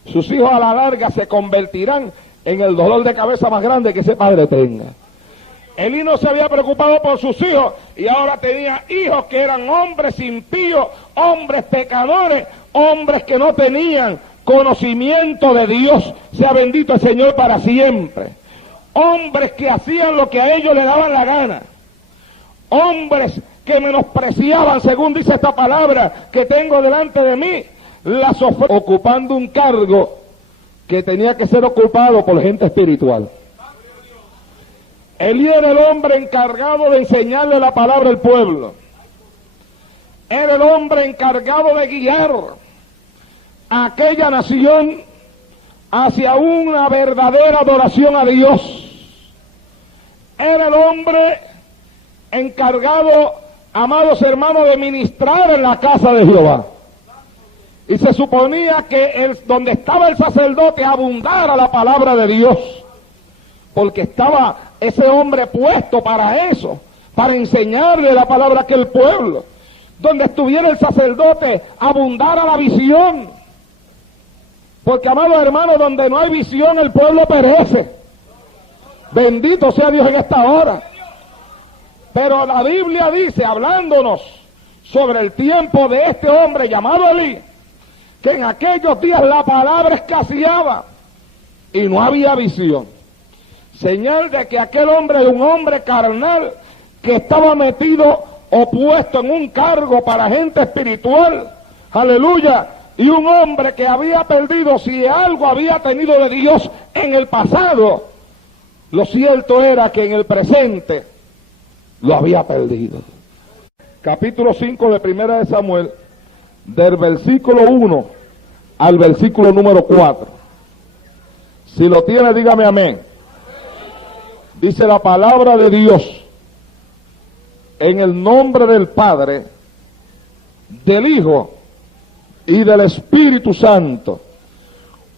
a la larga se convertirán en el dolor de cabeza más grande que ese padre tenga. Elí no se había preocupado por sus hijos y ahora tenía hijos que eran hombres impíos, hombres pecadores, hombres que no tenían conocimiento de Dios. Sea bendito el Señor para siempre. Hombres que hacían lo que a ellos les daban la gana. Hombres que menospreciaban, según dice esta palabra que tengo delante de mí, las ocupando un cargo que tenía que ser ocupado por gente espiritual. Elí era el hombre encargado de enseñarle la palabra al pueblo. Era el hombre encargado de guiar a aquella nación hacia una verdadera adoración a Dios. Era el hombre encargado, amados hermanos, de ministrar en la casa de Jehová. Y se suponía que donde estaba el sacerdote abundara la palabra de Dios, porque estaba ese hombre puesto para eso, para enseñarle la palabra a aquel pueblo. Donde estuviera el sacerdote abundara la visión, porque, amados hermanos, donde no hay visión el pueblo perece. Bendito sea Dios en esta hora. Pero la Biblia dice, hablándonos sobre el tiempo de este hombre llamado Elí, que en aquellos días la palabra escaseaba y no había visión. Señal de que aquel hombre era un hombre carnal que estaba metido o puesto en un cargo para gente espiritual, aleluya, y un hombre que había perdido, si algo había tenido de Dios en el pasado, lo cierto era que en el presente lo había perdido. Capítulo 5 de Primera de Samuel, del versículo 1 al versículo número 4. Si lo tiene, dígame amén. Dice la palabra de Dios: en el nombre del Padre, del Hijo y del Espíritu Santo.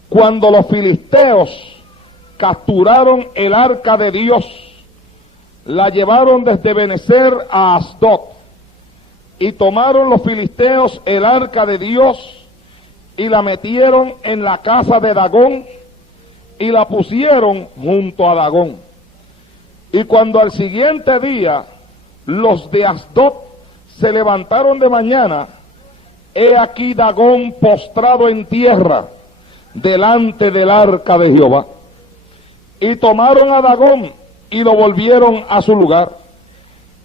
Cuando los filisteos capturaron el arca de Dios, la llevaron desde Benecer a Asdod, y tomaron los filisteos el arca de Dios y la metieron en la casa de Dagón y la pusieron junto a Dagón. Y cuando al siguiente día los de Asdod se levantaron de mañana, he aquí Dagón postrado en tierra delante del arca de Jehová. Y tomaron a Dagón y lo volvieron a su lugar.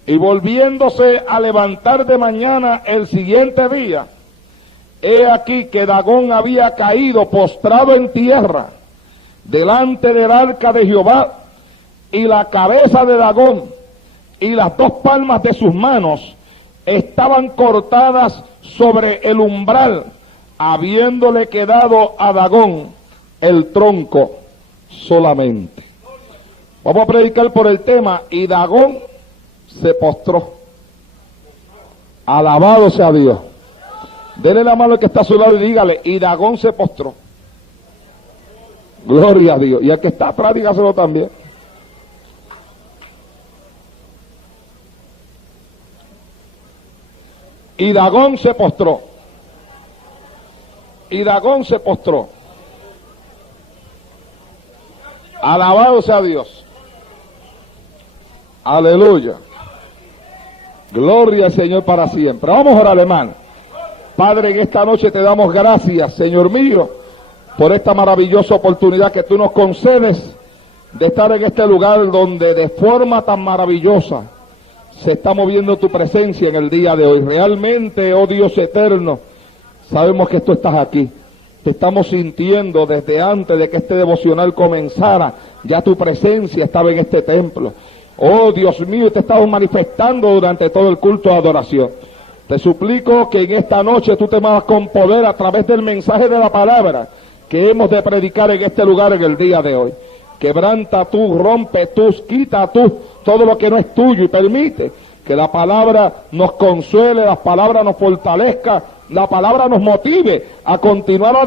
Y volviéndose a levantar de mañana el siguiente día, he aquí que Dagón había caído postrado en tierra delante del arca de Jehová, y la cabeza de Dagón y las dos palmas de sus manos estaban cortadas sobre el umbral, habiéndole quedado a Dagón el tronco solamente. Vamos a predicar por el tema, y Dagón se postró. Alabado sea Dios. Dele la mano al que está a su lado y dígale: y Dagón se postró. Gloria a Dios. Y al que está atrás, dígaselo también. Y Dagón se postró. Y Dagón se postró. Alabado sea Dios. Aleluya. Gloria al Señor para siempre. Vamos a orar, hermano. Padre, en esta noche te damos gracias, Señor mío, por esta maravillosa oportunidad que tú nos concedes de estar en este lugar donde de forma tan maravillosa se está moviendo tu presencia en el día de hoy. Realmente, oh Dios eterno, sabemos que tú estás aquí. Te estamos sintiendo desde antes de que este devocional comenzara. Ya tu presencia estaba en este templo. Oh Dios mío, te estamos manifestando durante todo el culto de adoración. Te suplico que en esta noche tú te muevas con poder a través del mensaje de la palabra que hemos de predicar en este lugar en el día de hoy. Quebranta tú, rompe tú, quita tú todo lo que no es tuyo y permite que la palabra nos consuele, la palabra nos fortalezca, la palabra nos motive a continuar